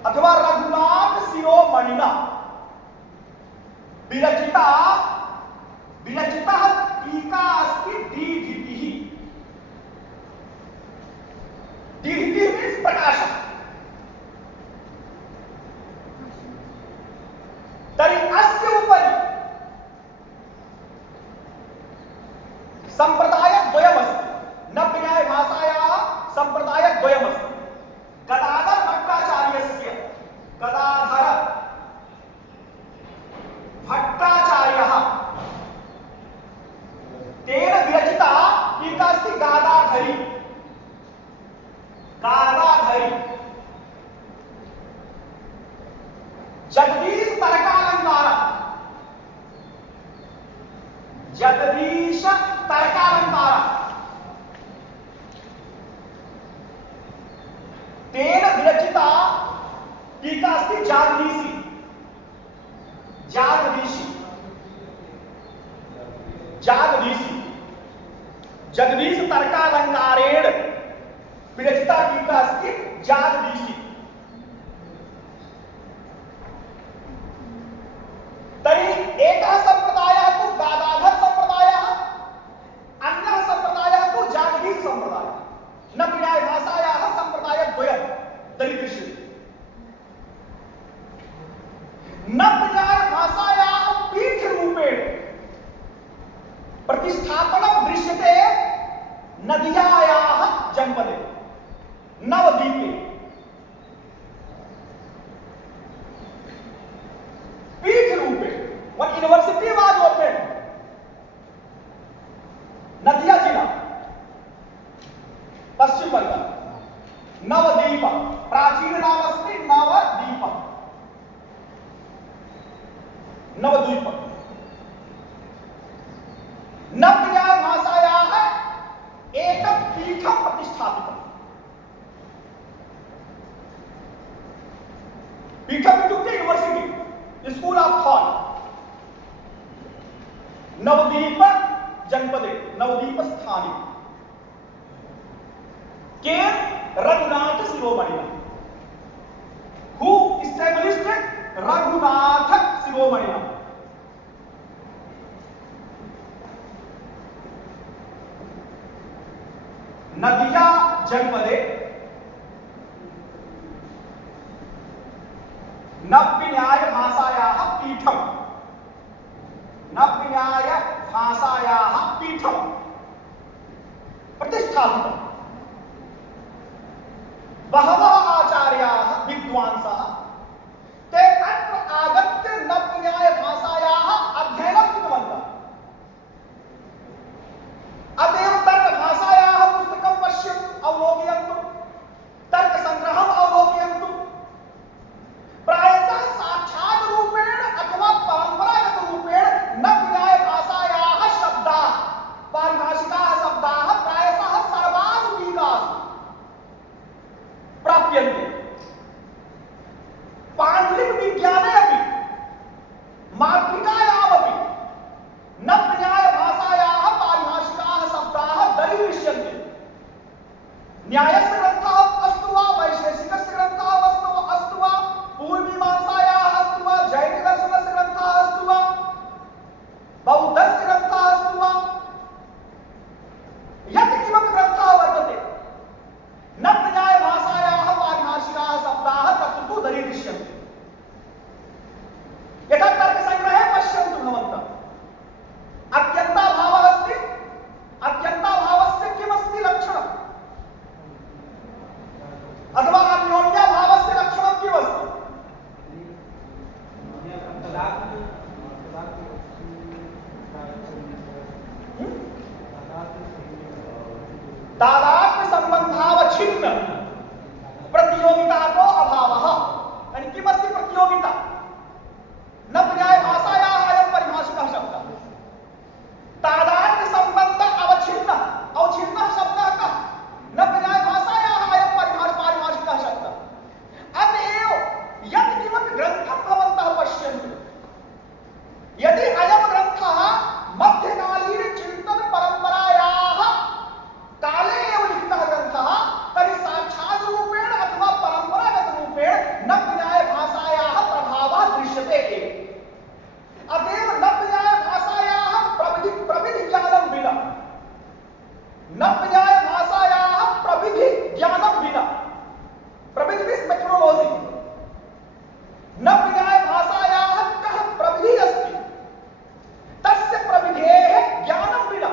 अथवा रघुनाथ शिरोमणिना विरचिता टीका अस्ति दीधितिः। दीधितिः मीन्स प्रकाशः। तर्हि अस्य उपरि संप्रदायद्वयमस्ति। नव्यन्यायभाषायाः संप्रदायद्वयमस्ति। गदाधर भट्टाचार्यः तेन विरचिता टीका अस्ति गादाधरी। जगदीश तर्कालंकार तेन विरचिता टीका अस्ति जागदीशी। जगदीश तर्कालंकारेण विरचिता टीका अस्ति जागदीशी। तर्हि एकः संप्रदायः तु गादाधर संप्रदायः, अन्यः संप्रदायः तु जागदीश संप्रदायः। नव्यन्यायभाषायाः संप्रदायद्वयं तर्हि दृश्यते। नव्यन्यायभाषायाः पीठरूपेण प्रतिष्ठापनं दृश्यते नदियायाः जनपदे नवद्वीपे। पीठ रूपे one university was opened, नदिया जिला पश्चिम बंगाल। नवद्वीप प्राचीन नाम अस्ति नवद्वीप। नव्यन्यायभाषायाः एकं पीठं प्रतिष्ठापितम्। नवदीप जनपदे नवदीप स्थाने के रघुनाथ शिरोमणि हु established रघुनाथ शिरोमणि नदिया जनपदे नव्यन्याय भाषायाः पीठम नव्यन्याय भाषायाः पीठम प्रतिष्ठापितम् बहवः आचार्याः विद्वांसः ते अत्र आगत्य नव्यन्याय भाषायाः अध्ययनं कृतवन्तः अतएव तर्क भाषायाः पुस्तकं पश्यन्तु अवलोकयन्तु तर्क संग्रहम् अवलोकयन्तु प्रायशः साक्षात् रूपेण अथवा परंपरागत रूपेण नव्यन्याय भाषायाः शब्दाः पारिभाषिकाः शब्दाः प्रायशः सर्वासु टीकासु प्राप्यन्ते पाण्डिलिक विज्ञाने अपि मार्गिकायामपि नव्यन्याय भाषायाः पारिभाषिकाः शब्दाः दरीदृश्यन्ते न्यायस्य ग्रन्थः अस्तु वा वैशेषिकस्य ग्रन्थः अस्तु वा पूर्वमीमांसायाः अस्तु वा जैनदर्शनस्य ग्रन्थः अस्तु वा बौद्धस्य ग्रन्थः अस्तु वा यत् किमपि ग्रन्थः वर्तते नव्यन्याय भाषायाः पारिभाषिकाः शब्दाः तत्र तु दरीदृश्यन्ते यथा तर्कसङ्ग्रहे पश्यन्तु भवन्तः अत्यन्ताभावः अस्ति अत्यन्ताभावस्य किमस्ति लक्षणम् अथवा अन्योन्याभावस्य लक्षणं किमस्ति तादात्म्य संबंधावच्छिन्न प्रतियोगिता को अभावः यानी किमस्ति प्रतियोगिता नव्यन्याय भाषायाः अयं परिभाषितः शब्दः तादात्म्य संबंध अवच्छिन्न अवच्छिन्नः शब्दः कः नव्यन्याय भाषायाः अयं पारिभाषिकः शब्दः अतएव यत् किमपि ग्रन्थं भवन्तः पश्यन्तु यदि अयं ग्रन्थः मध्यकालीन चिन्तन परम्परायाः काले एव लिखितः ग्रन्थः तर्हि साक्षात् रूपेण अथवा परम्परागत रूपेण नव्यन्याय भाषायाः प्रभावः दृश्यते एव अतएव नव्यन्याय भाषायाः प्रविधि ज्ञानं विना नव्यन्याय भाषायाः प्रविधि ज्ञानं विना प्रविधि मीन्स् मेथोडोलॉजी नव्यन्याय भाषायाः कः प्रविधिः अस्ति तस्य प्रविधेः ज्ञानं विना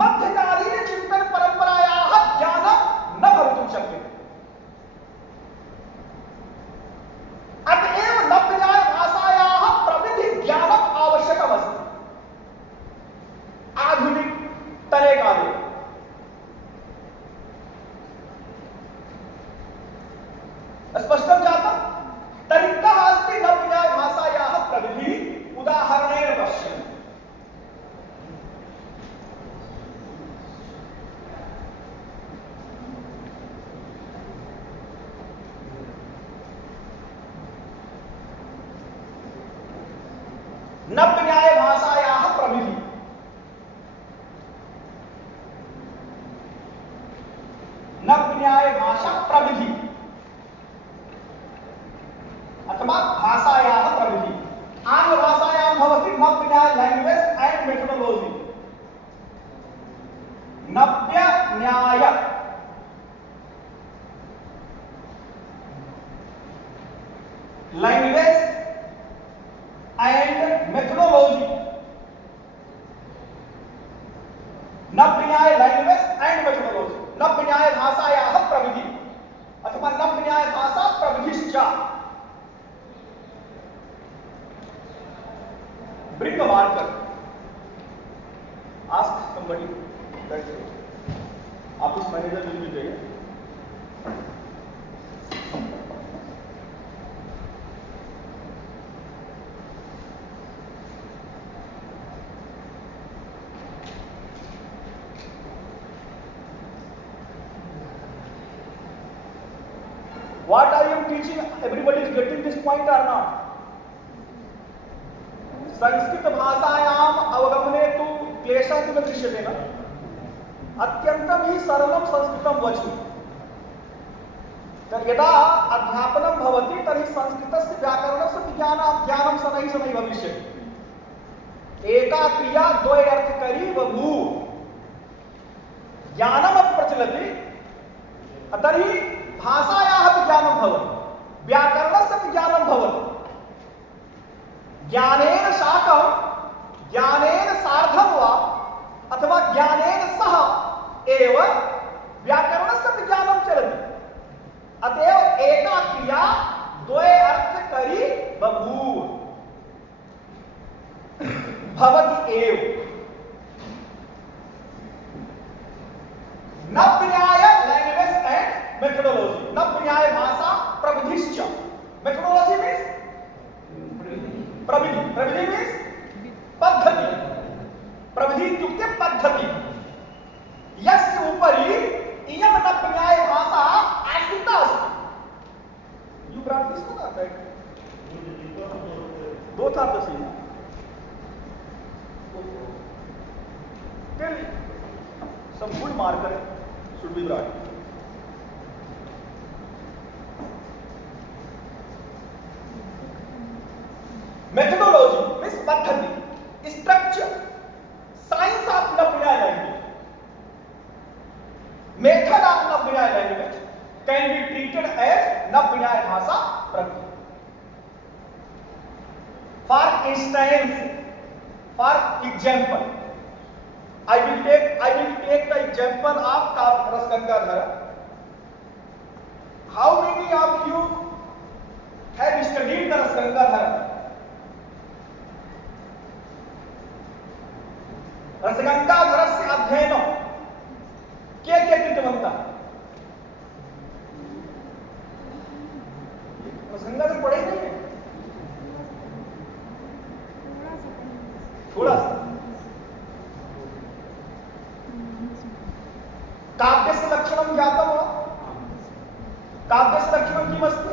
मध्यकालीन चिन्तन परंपरायाः ज्ञानं न भवितुं शक्यते अतएव नव्यन्याय भाषायाः प्रविधि ज्ञानम् आवश्यकमस्ति आधुनिकतरे काले स्पष्टं जातं तर्हि कः अस्ति नव्यन्याय भाषायाः प्रविधिः उदाहरणेन पश्यन्तु नव्यन्याय भाषायाः प्रविधि नव्यन्याय भाषा प्रविधि अथवा भाषायाः प्रविधि आङ्ग्लभाषायां भवति Navya Nyaya language and methodology Navya Nyaya language and methodology Navya Nyaya language and methodology Navya Nyaya भाषायाः प्रविधि अथवा नव्यन्याय भाषा प्रविधिश्च bring a marker ask somebody that office manager will be there What are you teaching? Everybody is getting this point or not? Sanskrit भाषायाम अवगमने तु क्लेशः तु न दृश्यते न। अत्यन्तं हि सरलं संस्कृतं वचनं। यदा अध्यापनं भवति तर्हि संस्कृतस्य व्याकरणस्य ज्ञानं शनैः भविष्यति। एका क्रिया द्वय अर्थकरी बभूव। ज्ञानमपि प्रचलति तर्हि भाषायाः अपि ज्ञानं भवति, व्याकरणस्य अपि ज्ञानं भवति। ज्ञानेन साकं ज्ञानेन सार्धं वा अथवा ज्ञानेन सह एव व्याकरणस्य अपि ज्ञानं चलति। अतएव एका क्रिया द्वय अर्थकरी बभूव भवति एव। नव्याय लैंग्वेज एंड मेथोडोलॉजी। नव्याय भाषा प्रविधिश्च। मेथोडोलॉजी मीन्स प्रविधि। प्रविधि मीन्स पद्धति। प्रविधि इत्युक्ते पद्धति। यस्य उपरि इयं नव्याय भाषा आश्रिता अस्ति। You brought this one, right? Both are the same. Tell some good marker should be brought. Methodology means paddhati, structure, science of Navya language, method of Navya language can be treated as Navya bhasha prakriti. For instance, for example, I will take the example of Rasgangadhara. How many of you have studied the Rasgangadhara? रसगंगाधरस्य अध्ययनं के कृतवन्तः? रसगंगाधर पढ़े नहीं है? थोड़ा सा। काव्यस्य लक्षणं ज्ञातं वा? काव्यस्य लक्षणं किमस्ति?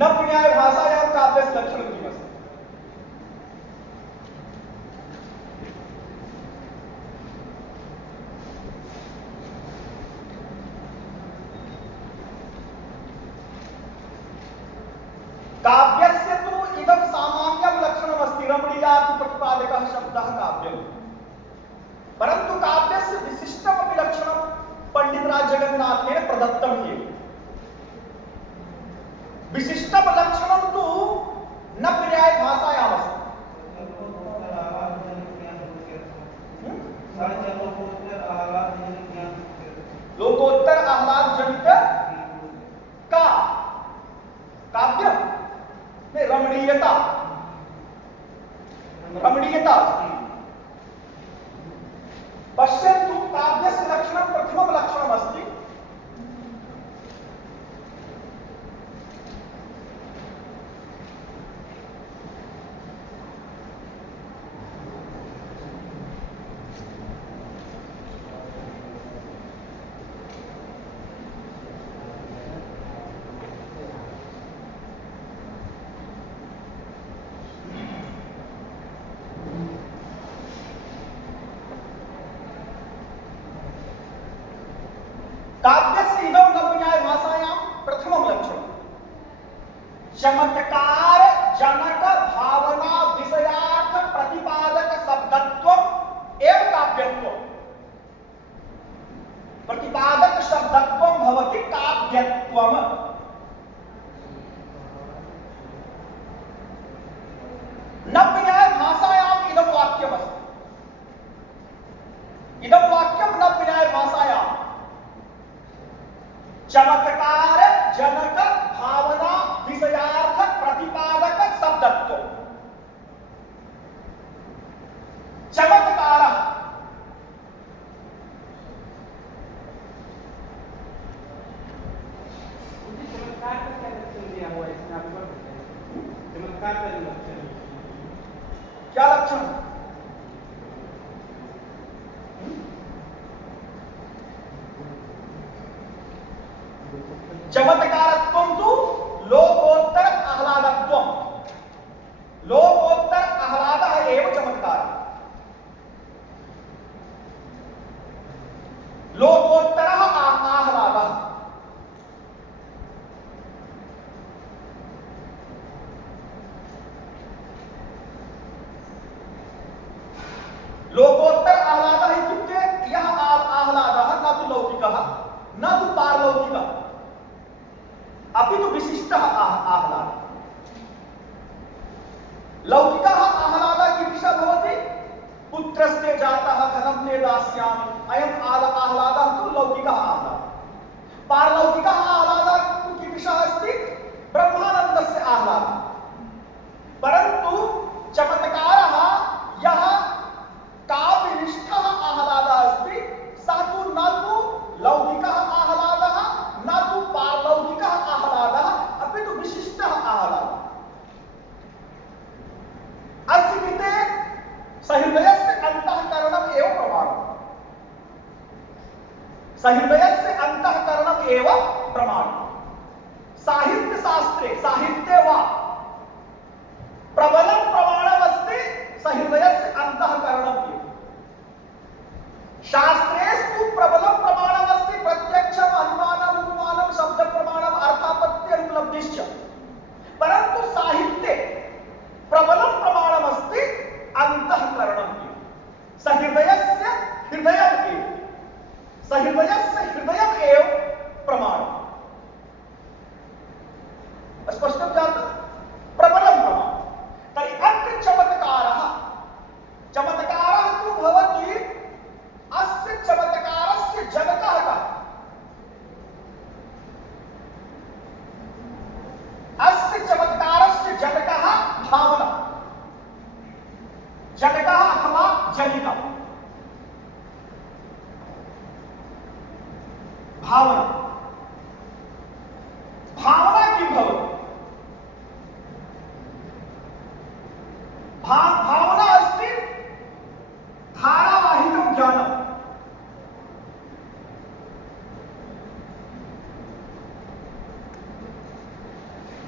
नव्याय भाषायां काव्यस्य लक्षणं किमस्ति? काव्यस्य तु इदं सामान्यं लक्षणमस्ति, रमणीयार्थ प्रतिपादकः शब्दः काव्यम्। परन्तु काव्यस्य विशिष्टमपि लक्षणं पंडितराज जगन्नाथेन प्रदत्तम् एव। विशिष्टं लक्षणं तु नव्याय भाषायाम् अस्ति। लोकोत्तर आह्लादजनित का काव्य में रमणीयता अस्ति। पश्यन्तु काव्यस्य लक्षणं प्रथमं लक्षणम् अस्ति काव्यस्य इदं नव्याय भाषायां प्रथमं लक्षणं चमत्कार जनक भावना विषयार्थ प्रतिपादक शब्दत्वम् एव काव्यत्वम्। प्रतिपादक शब्दत्वं भवति काव्यत्वम्। नव्याय भाषायाम् इदं वाक्यमस्ति। इदं वाक्यं नव्याय भाषायां चमत्कार जनक भावना विषयार्थ प्रतिपादक शब्दत्व। चमत्कार चमत्कार का क्या लक्षण दिया हुआ है इसमें आप बता सकते हैं? चमत्कार का लक्षण क्या लक्षण? चमत्कार विशिष्टः आह्लादः। लौकिकः आह्लादः कीदृशः भवति? पुत्रस्य जातः धनं ते दास्यामि, अयम् आह्लादः तु लौकिकः आह्लादः। पारलौकिकः आह्लादः तु कीदृशः अस्ति? ब्रह्मानन्दस्य आह्लादः। परन्तु चमत्कारः यः काव्यनिष्ठः आह्लादः अस्ति सः तु न तु लौकिकः आह्लादः न तु पारलौकिकः आह्लादः, अपि तु विशिष्टः आह्लादः। अस्य कृते सहृदयस्य अन्तःकरणम् एव प्रमाणम्। सहृदयस्य अन्तःकरणम् एव प्रमाणम्। साहित्यशास्त्रे साहित्ये वा प्रबलं प्रमाणमस्ति सहृदयस्य अन्तःकरणम् एव। शास्त्रेषु प्रबलं प्रमाणमस्ति प्रत्यक्षम् अनुमानम् उपमानं शब्दप्रमाणम् अर्थापत्ति उपलब्धिश्च। परन्तु साहित्ये प्रबलं प्रमाणमस्ति अन्तःकरणम् एव। सहृदयस्य हृदयम् एव। सहृदयस्य हृदयम् एव प्रमाणम्। स्पष्टं जातं? प्रबलं प्रमाणम्। तर्हि अत्र चमत्कारः तु भवति। अस्य चमत्कारस्य जनकः कः? अस्य चमत्कारस्य जनकः भावना, जनकः अथवा जनिका। भावना किं भवति? भावना अस्ति धारावाहिकं ज्ञानम्।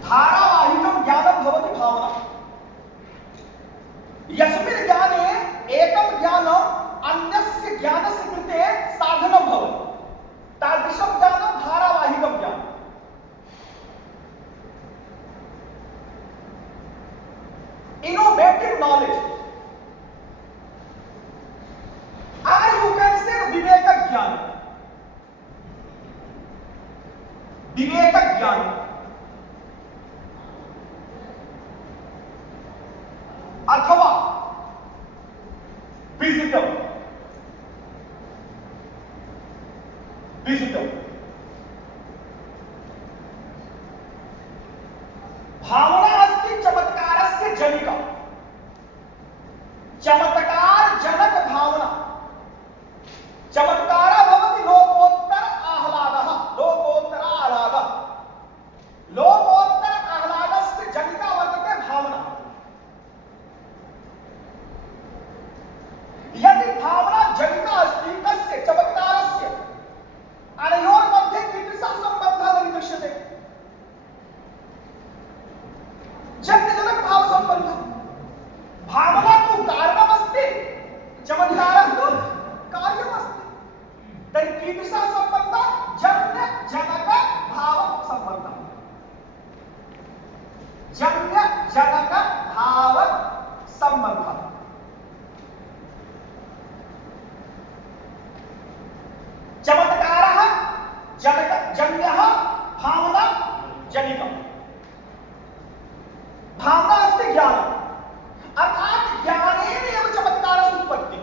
धारावाहिकं ज्ञानं भवति भावना। यस्मिन् ज्ञाने एकं ज्ञानम् अन्यस्य ज्ञानस्य कृते साधनं भवति, तादृशं ज्ञानं धारावाहिकं ज्ञानम्। Innovative knowledge, or you can say विवेक ज्ञान। विवेक ज्ञान अथवा विजिटम। भावना अस्ति चमत्कारस्य जनिका। चमत्कार जनक भावना। चमत्कार भवति लोकोत्तर आह्लादः। लोकोत्तर आह्लादः। लोकोत्तर आह्लादस्य जनिका वर्तते भावना। यदि भावना जनिका अस्ति कस्य? चमत्कारस्य। अनयोर्मध्ये कीदृशः सम्बन्धः न दृश्यते? जन्यजनक भाव सम्बन्धः। भावना तु कारणमस्ति, चमत्कारः तु कार्यमस्ति। तर्हि कीदृशः सम्बन्धः? जन्यजनक भाव सम्बन्धः। जन्यजनक भाव सम्बन्धः। चमत्कारः जन्यः, भावना जनिकम्। भावना अस्ति ज्ञानम्, अर्थात् ज्ञानेन एव चमत्कारस्य उत्पत्तिः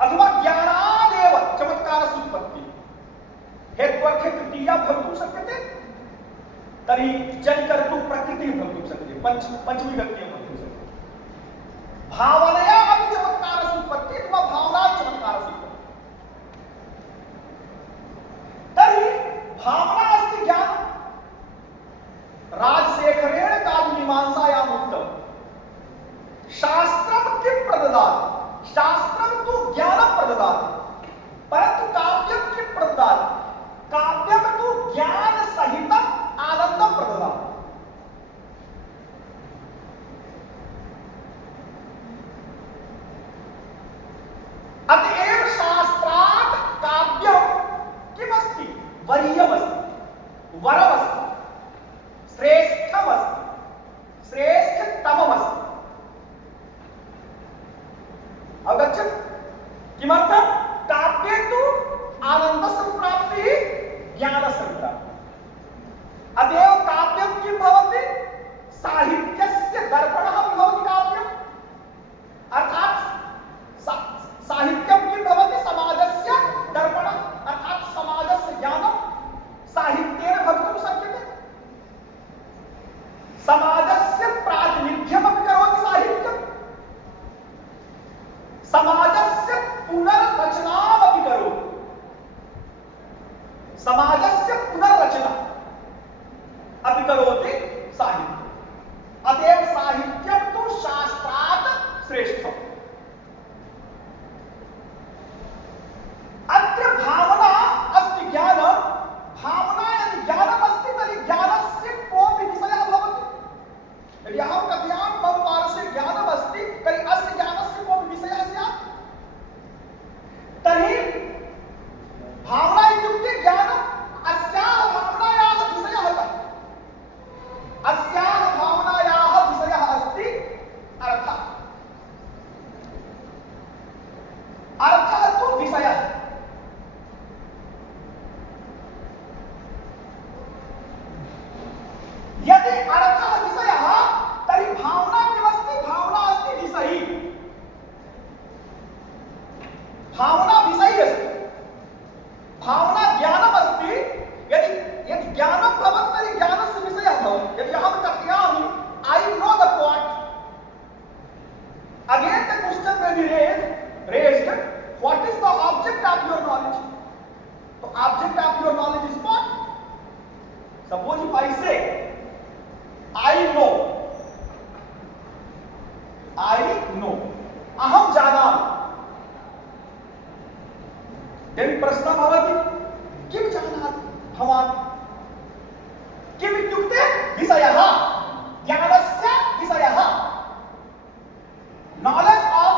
अथवा ज्ञानादेव चमत्कारस्य उत्पत्तिः। हेत्वर्थे तृतीया भवितुं शक्यते। तर्हि जनिकर्तुः प्रकृतिः भवितुं शक्यते, पञ्चमी व्यक्तिः भवितुं शक्यते। भावनया अपि चमत्कारस्य उत्पत्तिः अथवा भावना चमत्कारस्य उत्पत्तिः। तर्हि भावना अस्ति ज्ञानम्। राजशेखरेण काव्यमीमांसायाम् उक्तम्, शास्त्रं किं प्रददाति? शास्त्रं तु ज्ञानं प्रददाति, परन्तु काव्यं किं प्रददाति? काव्यं तु ज्ञानसहितम् आनन्दं प्रददाति। अतएव शास्त्रात् काव्यं किमस्ति? वरीयमस्ति, वरमस्ति, श्रेष्ठमस्ति, श्रेष्ठतममस्ति। साहित्य। अतएव साहित्यम तु शास्त्रात् श्रेष्ठम्। अत्र भावना अस्ति ज्ञानं, भावना यदि ज्ञानम् अस्ति तर्हि ज्ञानस्य कोऽपि विषयः भवति। यदि अहं कथयामि मम पार्श्वे ज्ञानम् अस्ति तर्हि अस्य ज्ञानस्य कोऽपि विषयः स्यात्। तर्हि भावना इत्युक्ते ज्ञानम्, अस्याः भावनायाः विषयः कः? अस्याः भावनायाः विषयः अस्ति अर्थः। अर्थः तु विषयः। यदि अर्थः विषयः तर्हि भावना किमस्ति? भावना अस्ति विषयी। भावना विषयी अस्ति। भावना ज्ञानमस्ति। यदि ज्ञानं भवति तर्हि ज्ञानस्य विषयः भवति। यदि अहं कथयामि I know the pot, again the question may be raised, what is the object of your knowledge? So object of your knowledge is pot. Suppose if I say I know, अहं जानामि, then प्रश्नः भवति किं जानाति भवान्? किम् इत्युक्ते विषयः, ज्ञानस्य विषयः। नॉलेज ऑफ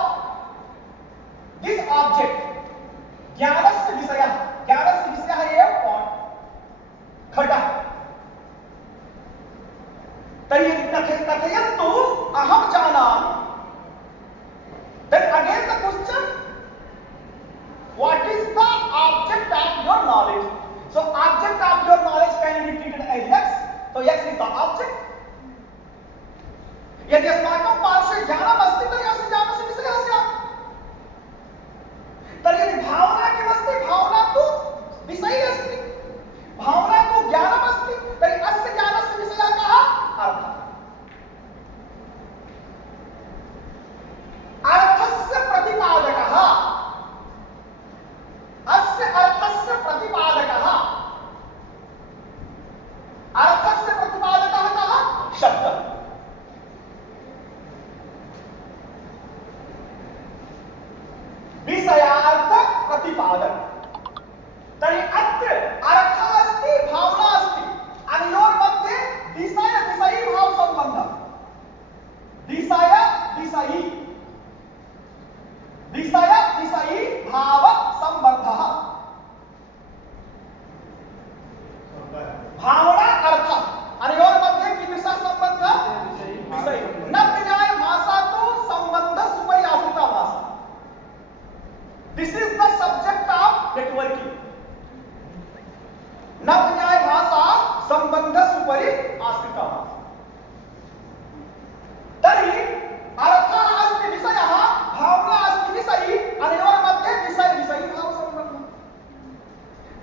दिस ऑब्जेक्ट, ज्ञानस्य विषयः। ज्ञानस्य विषयः एव पॉट, घटः। तर्हि कथयन्तु अहं जानामि, then again the question, what is the object of your knowledge? So object of your knowledge can be treated as x. So x is the object. यदि अस्माकं पार्श्वे ज्ञानमस्ति तर्हि अस्य ज्ञानस्य विषयः स्यात्। तर्हि यदि भावना किमस्ति? भावना तु विषयी अस्ति। भावना तु ज्ञानमस्ति, तर्हि अस्य ज्ञानस्य विषयः कः? अर्थः। अर्थस्य प्रतिपादकः, अस्य अर्थस्य प्रतिपादकः, अर्थस्य प्रतिपादकः कः? शब्दः। विषयार्थ प्रतिपादक। तर्हि अत्र अर्थः अस्ति, भावना अस्ति, अनयोर्मध्ये विषय विषयी भाव सम्बन्धः। विषय विषयी भाव सम्बन्धः। भावना अर्थ, अनयोर्मध्ये कीदृशः सम्बन्धः? विषयी। नव्य न्याय भाषा तु सम्बन्धसुपरि आश्रिता भाषा। This is the subject of networking. नव न्याय भाषा संबंधसुपरि आश्रिता भाषा। तर्हि अर्थः अस्ति विषयः, भावना अस्ति विषयी, अनयोर्मध्ये विषय विषयी भाव सम्बन्धः।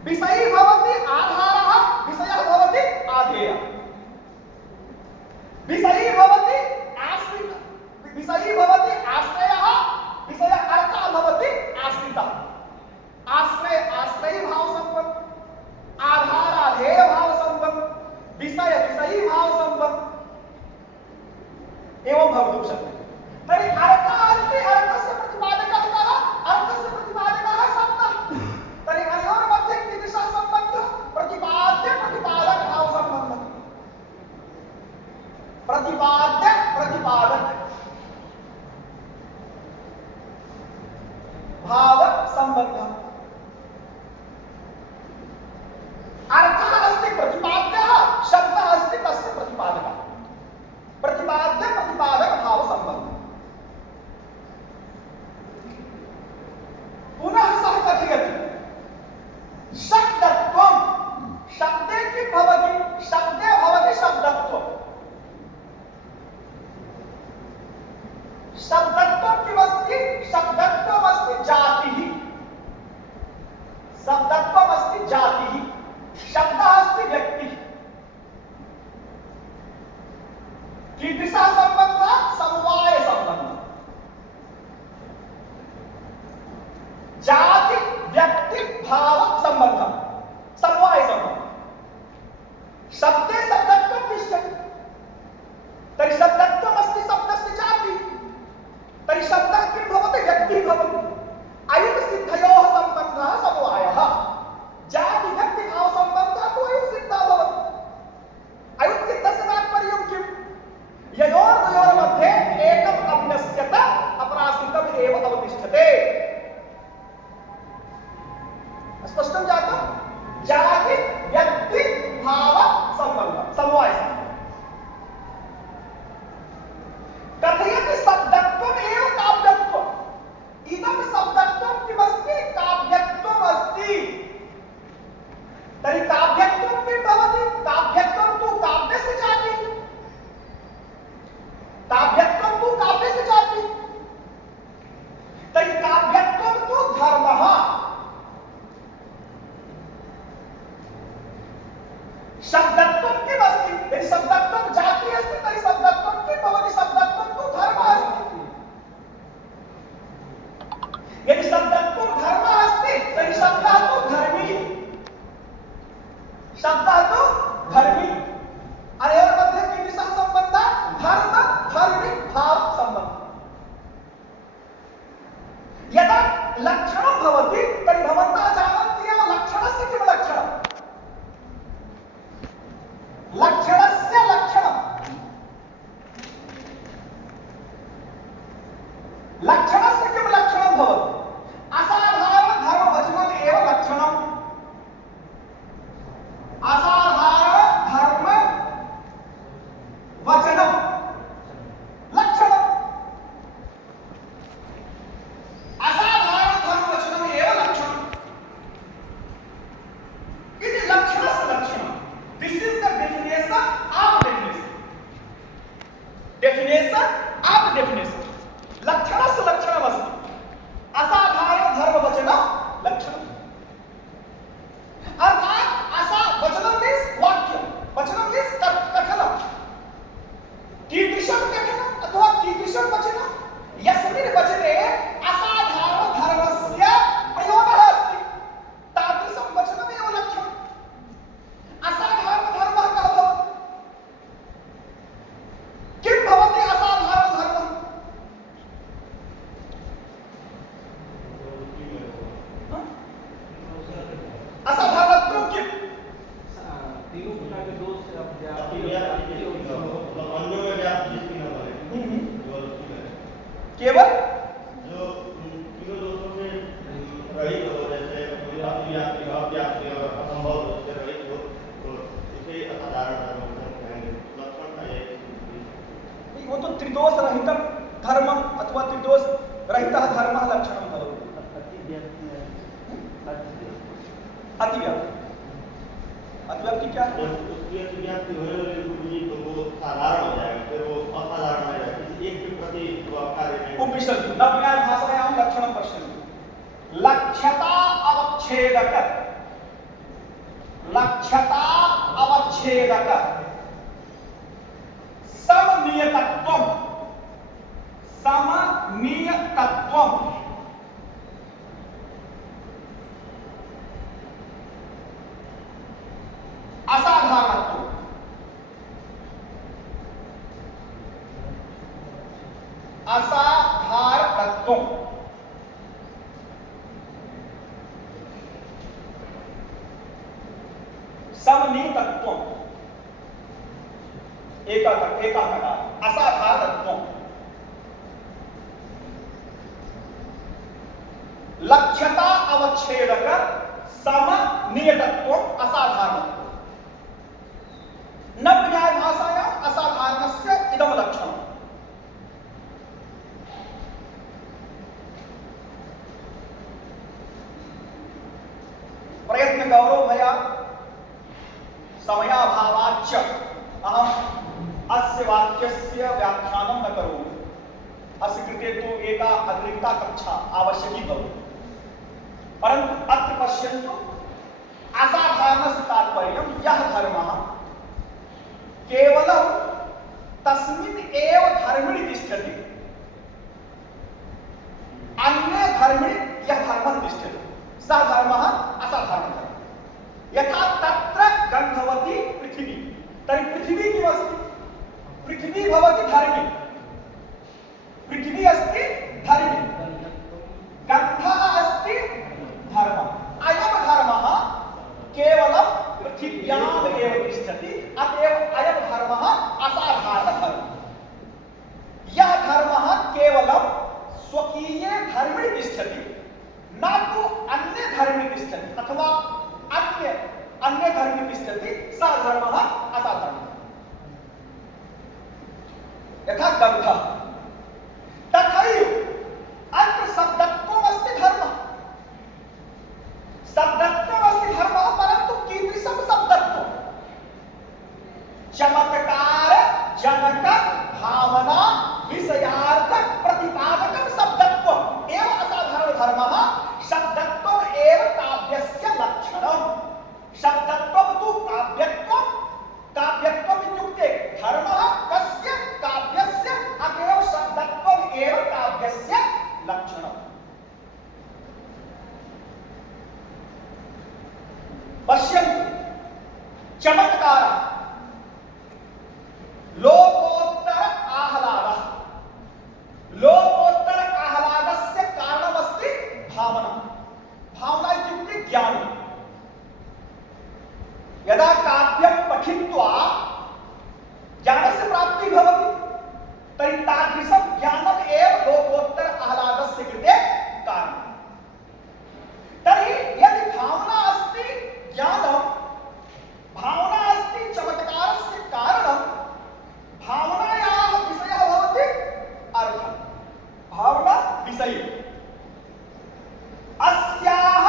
विषयी भवति आधारः, विषयः भवति आधेयः। विषयी भवति आश्रित, विषयी भवति आश्रयः, विषय अर्थः भवति आश्रितः। आश्रय आश्रयी भाव संबंध, आधार आधेय भाव संबंध, विषय विषयी भाव संबंध एवं भवितुं शक्यते। तर्हि अर्थः अस्ति, अर्थस्य प्रतिपादकः कः? अर्थस्य प्रतिपादकः शब्दः। तर्हि अनयोर्मध्ये कीदृशः सम्बन्धः? प्रतिपाद्य प्रतिपादक भाव सम्बन्धः। प्रतिपाद्य प्रतिपादक भाव संबंधः। अर्थः अस्ति प्रतिपाद्यः, शब्दः अस्ति तस्य प्रतिपादकः। प्रतिपाद्य प्रतिपादक भाव संबंधः। पुनः सः कथयति शब्दत्वं। शब्दे किं भवति? शब्दे भवति शब्दत्वम्। शब्दत्वं किमस्ति? शब्दत्वमस्ति जातिः। शब्दत्वमस्ति जातिः। शब्दः अस्ति व्यक्तिः। कीदृशः सम्बन्धः? समवाय सम्बन्धः। जाति व्यक्ति भाव सम्बन्धः, समवाय सम्बन्धः। शब्दे शब्दत्वं तिष्ठति। तर्हि शब्दत्वं किं भवति? शब्दत्वं तु धर्मः अस्ति। यदि शब्दत्वं धर्मः अस्ति तर्हि शब्दः तु धर्मी, शब्दः तु धर्मी। अनयोः मध्ये कीदृशः सम्बन्धः? धर्म धर्मी भाव सम्बन्धः। यदा लक्षणं भवति तर्हि भवन्तः जानन्ति एव लक्षणस्य किं लक्षणम्? लक्षणस्य लक्षणं, लक्षणस्य किं लक्षणं भवति? असाधारण धर्मवचनम् एव लक्षणम्। असाधारण धर्म वचनम् लक्षणम्। असाधारण धर्मवचनम् एव लक्षणम्। इति लक्षणस्य लक्षणम्। This is the definition of definition. Definition of definition. लक्षणस्य लक्षणमस्ति। असाधारण धर्मवचनं लक्षणम्। अर्थात् वचनं means वाक्यं, वचनं means कथनं। कीदृशं कथनम् अथवा कीदृशं वचनं? यस्मिन् वचने असाधारण धर्मस्य प्रयोगः अस्ति तादृशं वचनमेव लक्षणम्। असाधारण धर्मः कः भवति? किं भवति असाधारण धर्मः? असाधारणत्वं किम्? तीनों प्रकार के दोष से आप अन्यों में व्याप्ति जिसकी न बने, केवल उसकी है। केवल जो तीनों दोषों से रहित हो, जैसे व्याप्ति अव्याप्ति और असंभव से रहित हो, तो इसे असाधारण धर्म कहेंगे। लक्षण का ये वो तो त्रिदोष रहित धर्म अथवा त्रिदोष रहित धर्म लक्षणं भवति। अतिव्याप्ति, अतिव्याप्ति क्या है? उसकी अतिव्याप्ति होने वाली गुरुजी तो वो साधारण हो जाएगा, फिर वो असाधारण हो जाएगा। एक के प्रति वो कार्य नहीं। उपनिषद नव्या भाषायां लक्षणं पश्यन्तु। लक्ष्यता अवच्छेदक, लक्ष्यता अवच्छेदक समनियतत्वं, समनियतत्वं असाधारणत्वं, असाधारणत्वं समनियतत्वं एकाकार असाधारणत्वं लक्ष्यता अवच्छेदक समनियतत्वं असाधारणत्वं। नव्या भाषायाम् असाधारणस्य इदं लक्षणम्। प्रयत्न गौरव भया समयाभावाच्च अहम् अस्य वाक्यस्य व्याख्यानं न करोमि। अस्य कृते तु एका अतिरिक्ता कक्षा आवश्यकी भवति। परन्तु अत्र पश्यन्तु, असाधारणस्य तात्पर्यं यः धर्मः केवलं तस्मिन् एव धर्मिणि तिष्ठति, अन्ये धर्मिणि यः धर्मः तिष्ठति सः धर्मः असाधारणः। यथा तत्र गन्धवती पृथिवी, तर्हि पृथिवी किमस्ति? पृथिवी भवति धर्मी, पृथिवी अस्ति धर्मी, गन्धः अस्ति धर्मः। अयं धर्मः केवलं पृथिव्याम् एव तिष्ठति, अतएव अयं धर्मः असाधारणः धर्मः। यः धर्मः केवलं स्वकीये धर्मिणि तिष्ठति, न तु अन्य धर्मिणि तिष्ठति अथवा अन्य धर्मिणि तिष्ठति, सः धर्मः असाधारणः। यथा गन्धः, तथैव अत्र शब्दत्वमस्ति धर्मः, शब्दत्वमस्ति धर्मः, परन्तु कीदृशं शब्दत्वं? चमत्कार जनक भावना विषयार्थ प्रतिपादकं शब्दत्वम् एव असाधारण धर्मः। शब्दत्वम् एव काव्यस्य लक्षणम्। शब्दत्वं तु काव्यत्वम्। काव्यत्वम् इत्युक्ते धर्मः कस्य चमत्कार लोकोत्तर आह्लादः लोकोत्तर आह्लादस्य कारणमस्ति भावना भावना इत्युक्ते ज्ञानं यदा काव्यं पठित्वा ज्ञानस्य प्राप्तिः भवति तर्हि तादृशं ज्ञानम् एव लोकोत्तर आह्लादस्य कृते कारणम् तर्हि यदि भावना अस्ति ज्ञानं भावना अस्ति चमत्कारस्य कारणं भावनायाः विषयः भवति अर्थः भावना विषये अस्याः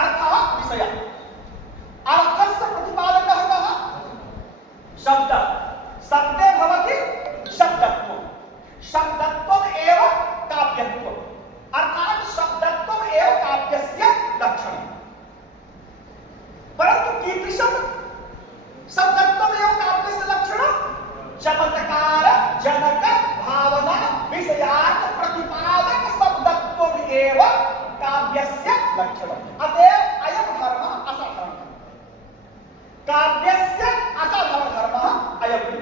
अर्थः विषयः अर्थस्य प्रतिपादकः कः शब्दः शब्दे भवति शब्दत्वं शब्दत्वम् एव काव्यत्वम् अर्थात् शब्दत्वम् एव काव्यस्य लक्षणं परन्तु कीदृशं शब्दत्वम् एव काव्यस्य लक्षणं चमत्कार जनक भावना विषयार्थ प्रतिपादक शब्दत्वम् एव काव्यस्य लक्षणम् अतएव अयं धर्मः असाधारणः काव्यस्य असाधारणधर्मः अयम्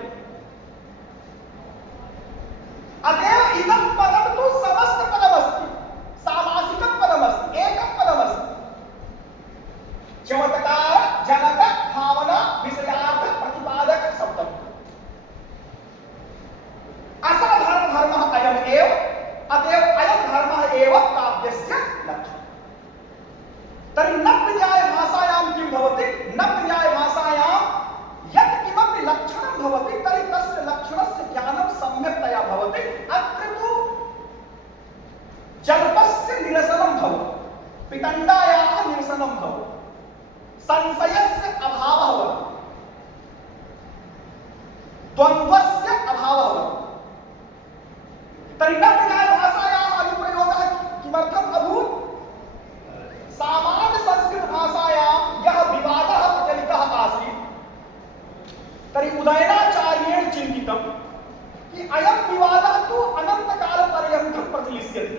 अतएव इदं पदं तु समस्तपदमस्ति सामासिकं पदमस्ति एकं पदमस्ति चमत्कार जनक भावना विषयार्थ प्रतिपादक शब्दम् असाधारणधर्मः अयम् एव अतएव अयं धर्मः एव काव्यस्य लक्षणम् तर्हि न पर्यायभाषायां किं भवति न पर्यायभाषायां यत् किमपि लक्षणं भवति तर्हि तस्य लक्षणस्य ज्ञानं सम्यक्तया भवति अत्र तु जल्पस्य निरसनं भवति पितण्डायाः निरसनं भवति संशयस्य अभावः भवति द्वन्द्वस्य अभावः भवति तर्हि न पर्यायभाषायाः अनुप्रयोगः किमर्थम् अभूत् सामान्य संस्कृत भाषायां यः विवादः प्रचलितः आसीत् तर्हि उदयनाचार्येण चिन्तितं कि अयं विवादः तु अनन्तकालपर्यन्तं प्रचलिष्यति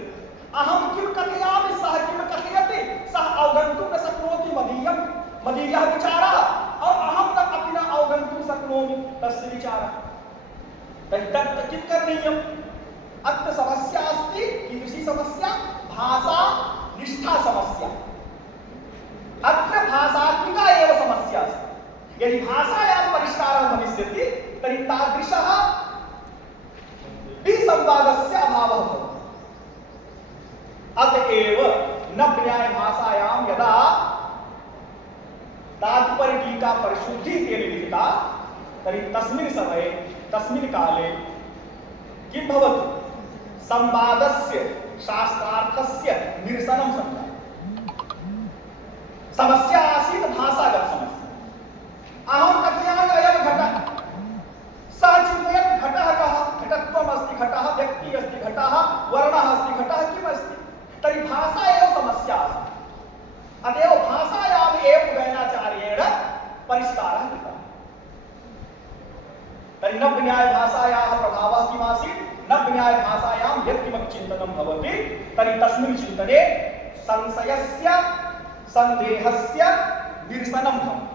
अहं किं कथयामि सः किं कथयति सः अवगन्तुं न शक्नोति मदीयः विचारः और अहं न अपि न अवगन्तुं शक्नोमि तस्य विचारः तर्हि तत्र किं करणीयम् अत्र समस्या अस्ति कीदृशी समस्या भाषा निष्ठा समस्या अत्र भाषात्मिका एव समस्या अस्ति यदि भाषायां परिष्कारः भविष्यति तर्हि तादृशः विसंवादस्य अभावः भवति अतएव नव्यायभाषायां यदा तात्पर्यटीका परिशुद्धि इत्येन लिखिता तर्हि तस्मिन् समये तस्मिन् काले किं भवति संवादस्य शास्त्रार्थस्य निरसनं संजातम् समस्या आसीत् भाषागत समस्या अहं कथयामि अयं घटः सः चिन्तयत् घटः कः घटत्वम् अस्ति घटः व्यक्तिः अस्ति घटः वर्णः अस्ति घटः किम् अस्ति तर्हि भाषा एव समस्या अस्ति अतएव भाषायाम् एव उदयनाचार्येण परिष्कारः कृतः तर्हि नव्यायभाषायाः प्रभावः किम् आसीत् नव्यायभाषायां यत्किमपि चिन्तनं भवति तर्हि तस्मिन् चिन्तने संशयस्य सन्देहस्य निरसनं भवति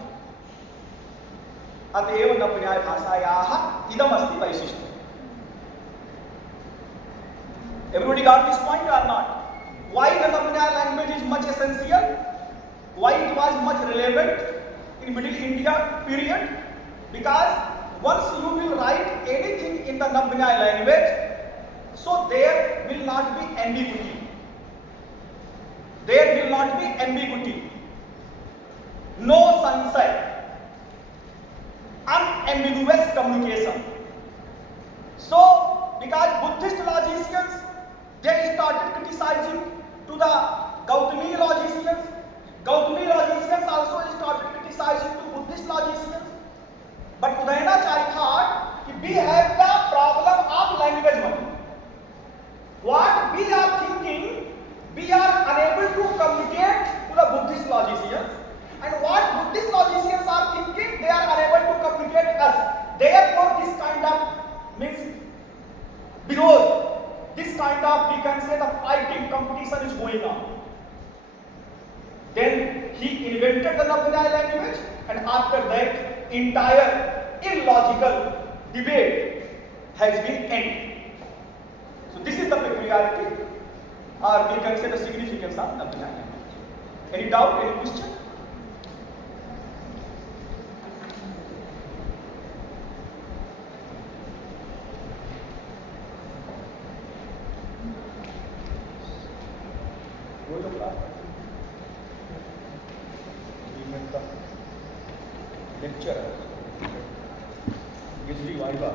अतएव नव्यायभाषायाः इदमस्ति वैशिष्ट्यम् Everybody got this point or not? Why the Navya language is much essential? Why it was much relevant in Middle India period? Because once you will write anything in the Navya language, so there will not be ambiguity. There will not be ambiguity. No sunset. Unambiguous communication. So, because Buddhist logicians, they started criticizing to the Gautami logicians. Gautami logicians also started criticizing to Buddhist logicians. But Udayanacharya thought that we have the problem of language only. What we are thinking, we are unable to communicate to the Buddhist logicians. And what Buddhist logicians are thinking, they are unable to communicate us. Therefore, this kind of means Birod, this kind of, we can say, the fighting competition is going on. Then he invented the Navya language, and after that entire illogical debate has been ended. So this is the peculiarity, or we can say the significance of Nabila language. Any doubt, any question? कोई लोग लेक्चर है, वाइवा